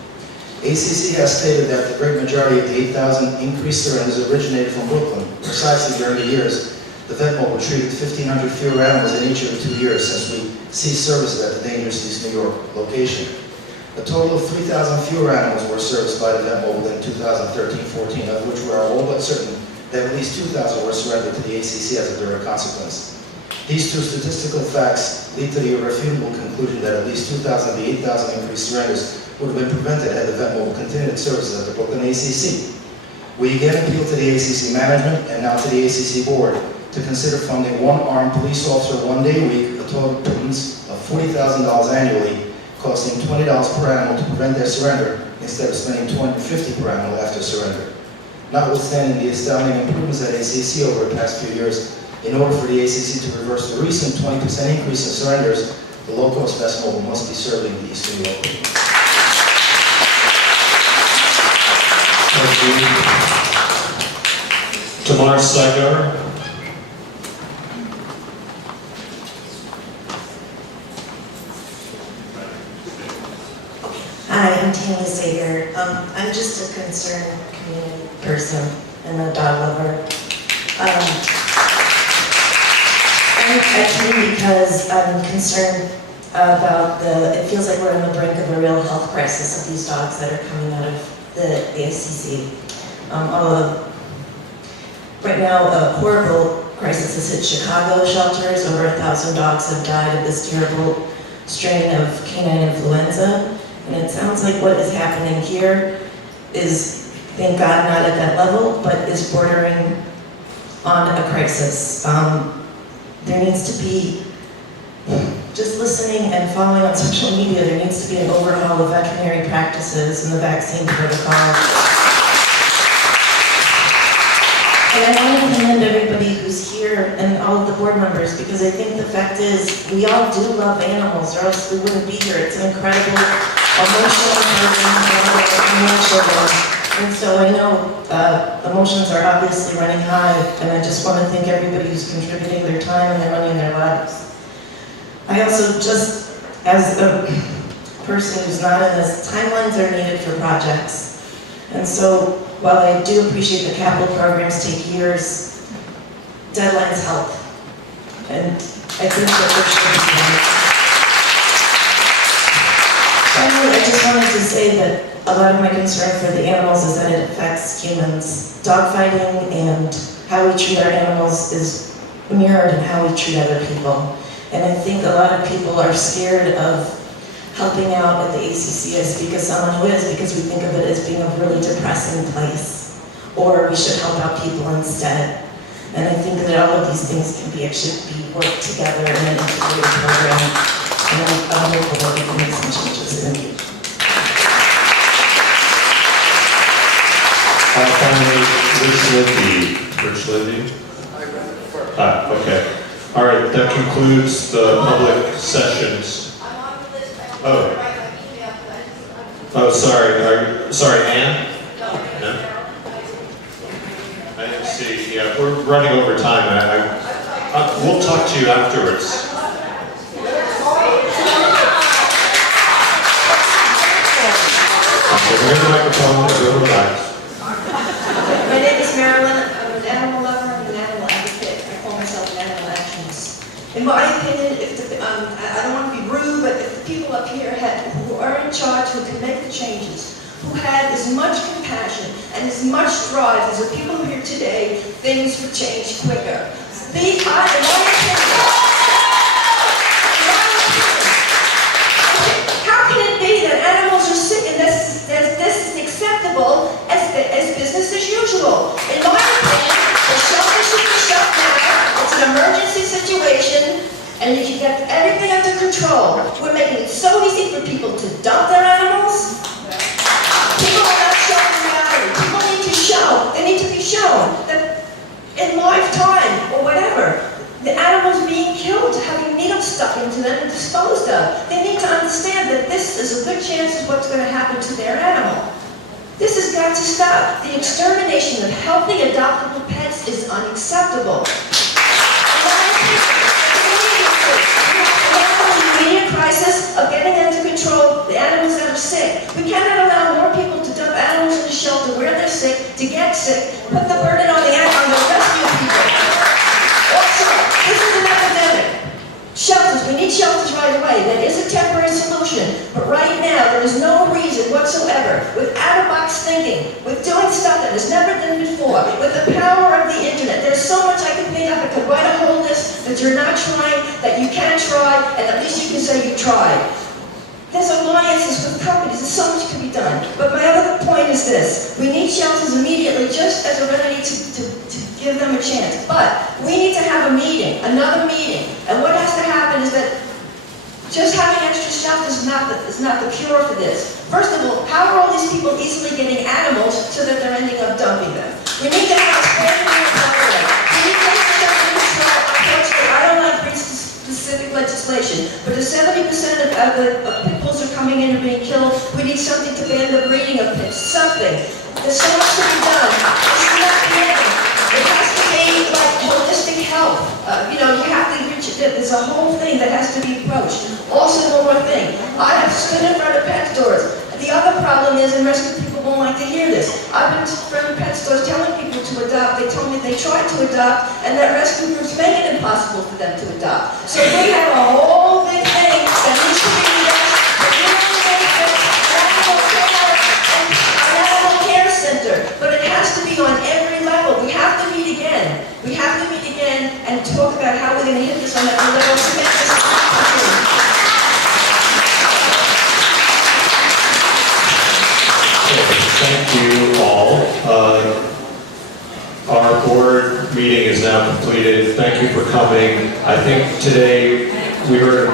ACC has stated that the great majority of the 8,000 increased surrenders originated from Brooklyn. Precisely during the years, the Vet Mobile treated 1,500 fewer animals in each of the 2 years since we ceased services at the dangerous East New York location. A total of 3,000 fewer animals were serviced by the Vet Mobile in 2013-14, of which we are all but certain that at least 2,000 were surrendered to the ACC as a direct consequence. These 2 statistical facts lead to the irrefutable conclusion that at least 2,000 of the 8,000 increased surrenders would have been prevented had the Vet Mobile continued its services at the Brooklyn ACC. We again appeal to the ACC management and now to the ACC Board to consider funding one armed police officer 1 day a week, a total pittance of $40,000 annually, costing $20 per animal to prevent their surrender instead of spending $250 per animal after surrender. Notwithstanding the astounding improvements at ACC over the past few years, in order for the ACC to reverse the recent 20% increase in surrenders, the low-cost Vet Mobile must be serving the East New York. Thank you. Tamar Sagar. Hi, I'm Tammy Sager. I'm just a concerned community person and a dog lover. I came because I'm concerned about it feels like we're on the brink of a real health crisis of these dogs that are coming out of the ACC. Right now, a horrible crisis has hit Chicago shelters. Over 1,000 dogs have died of this terrible strain of canine influenza. And it sounds like what is happening here is, thank God, not at that level, but is bordering on a crisis. There needs to be, just listening and following on social media, there needs to be an overhaul of veterinary practices and the vaccine protocol. And I want to commend everybody who's here and all of the board members, because I think the fact is we all do love animals, or else we wouldn't be here. It's an incredible emotional burden for our children. And so I know emotions are obviously running high, and I just want to thank everybody who's contributing their time and their money and their lives. I also just, as a person who's not in this, timelines are needed for projects. And so while I do appreciate that capital programs take years, deadlines help. And I think that there should be. Finally, I just wanted to say that a lot of my concern for the animals is that it affects humans. Dogfighting and how we treat our animals is mirrored in how we treat other people. And I think a lot of people are scared of helping out at the ACC. I speak as someone who is, because we think of it as being a really depressing place. Or we should help out people instead. And I think that all of these things can be actually worked together in an integrated program. And I'm hopeful that we can make some changes in the future. Finally, Rich Libby. Okay. All right, that concludes the public sessions. Oh, sorry. Sorry, Ann? No? I didn't see. Yeah, we're running over time. We'll talk to you afterwards. Okay, here's the microphone, everyone relax. My name is Marilyn. I'm an animal lover and an animal advocate. I call myself an animal actionist. In my opinion, I don't want to be rude, but if the people up here who are in charge, who can make the changes, who had as much compassion and as much drive as the people here today, things would change quicker. How can it be that animals are sick and this is acceptable as business as usual? In my opinion, the shelter should be shut down. It's an emergency situation, and you can get everything under control. We're making it so easy for people to dump their animals. People are not showing reality. People need to show. They need to be shown that in lifetime or whatever, the animals being killed, having needles stuck into them and disposed of. They need to understand that this is a good chance of what's going to happen to their animal. This has got to stop. The extermination of healthy, adoptable pets is unacceptable. The immediate crisis of getting under control the animals that are sick. We cannot allow more people to dump animals in the shelter where they're sick, to get sick, put the burden on the rescue people. Also, this is an epidemic. Shelters, we need shelters right away. That is a temporary solution. But right now, there is no reason whatsoever, with out-of-box thinking, with doing stuff that has never done before, with the power of the internet. There's so much I could think of. I could write a whole list that you're not trying, that you can try, and at least you can say you tried. There's alliances with companies, and so much can be done. But my other point is this. We need shelters immediately, just as a remedy to give them a chance. But we need to have a meeting, another meeting. And what has to happen is that just having extra shelters is not the cure for this. First of all, how are all these people easily getting animals so that they're ending up dumping them? We need to have a standard program. We need to have control. Unfortunately, I don't like specific legislation, but if 70% of the pit bulls are coming in and being killed, we need something to ban the breeding of pits. Something. There's so much to be done. This is not banning. It has to be like holistic health. You have to reach it. There's a whole thing that has to be approached. Also, one more thing. I have stood in front of pet stores. The other problem is, and rescue people won't like to hear this, I've been in front of pet stores telling people to adopt. They told me they tried to adopt, and that rescue groups make it impossible for them to adopt. So we have a whole big thing that needs to be addressed. An animal care center, but it has to be on every level. We have to meet again. We have to meet again and talk about how we're going to hit this on every level to make this happen. Thank you all. Our board meeting is now completed. Thank you for coming. I think today we heard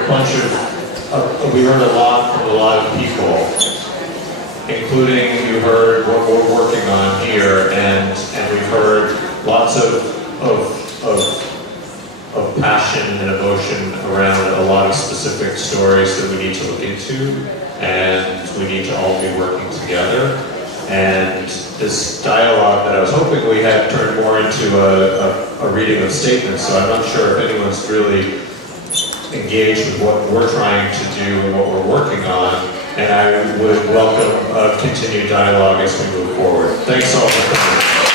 we heard a lot from a lot of people, including you heard what we're working on here, and we've heard lots of passion and emotion around a lot of specific stories that we need to look into, and we need to all be working together. And this dialogue that I was hoping we had turned more into a reading of statements, so I'm not sure if anyone's really engaged with what we're trying to do and what we're working on, and I would welcome a continued dialogue as we move forward. Thanks all for coming.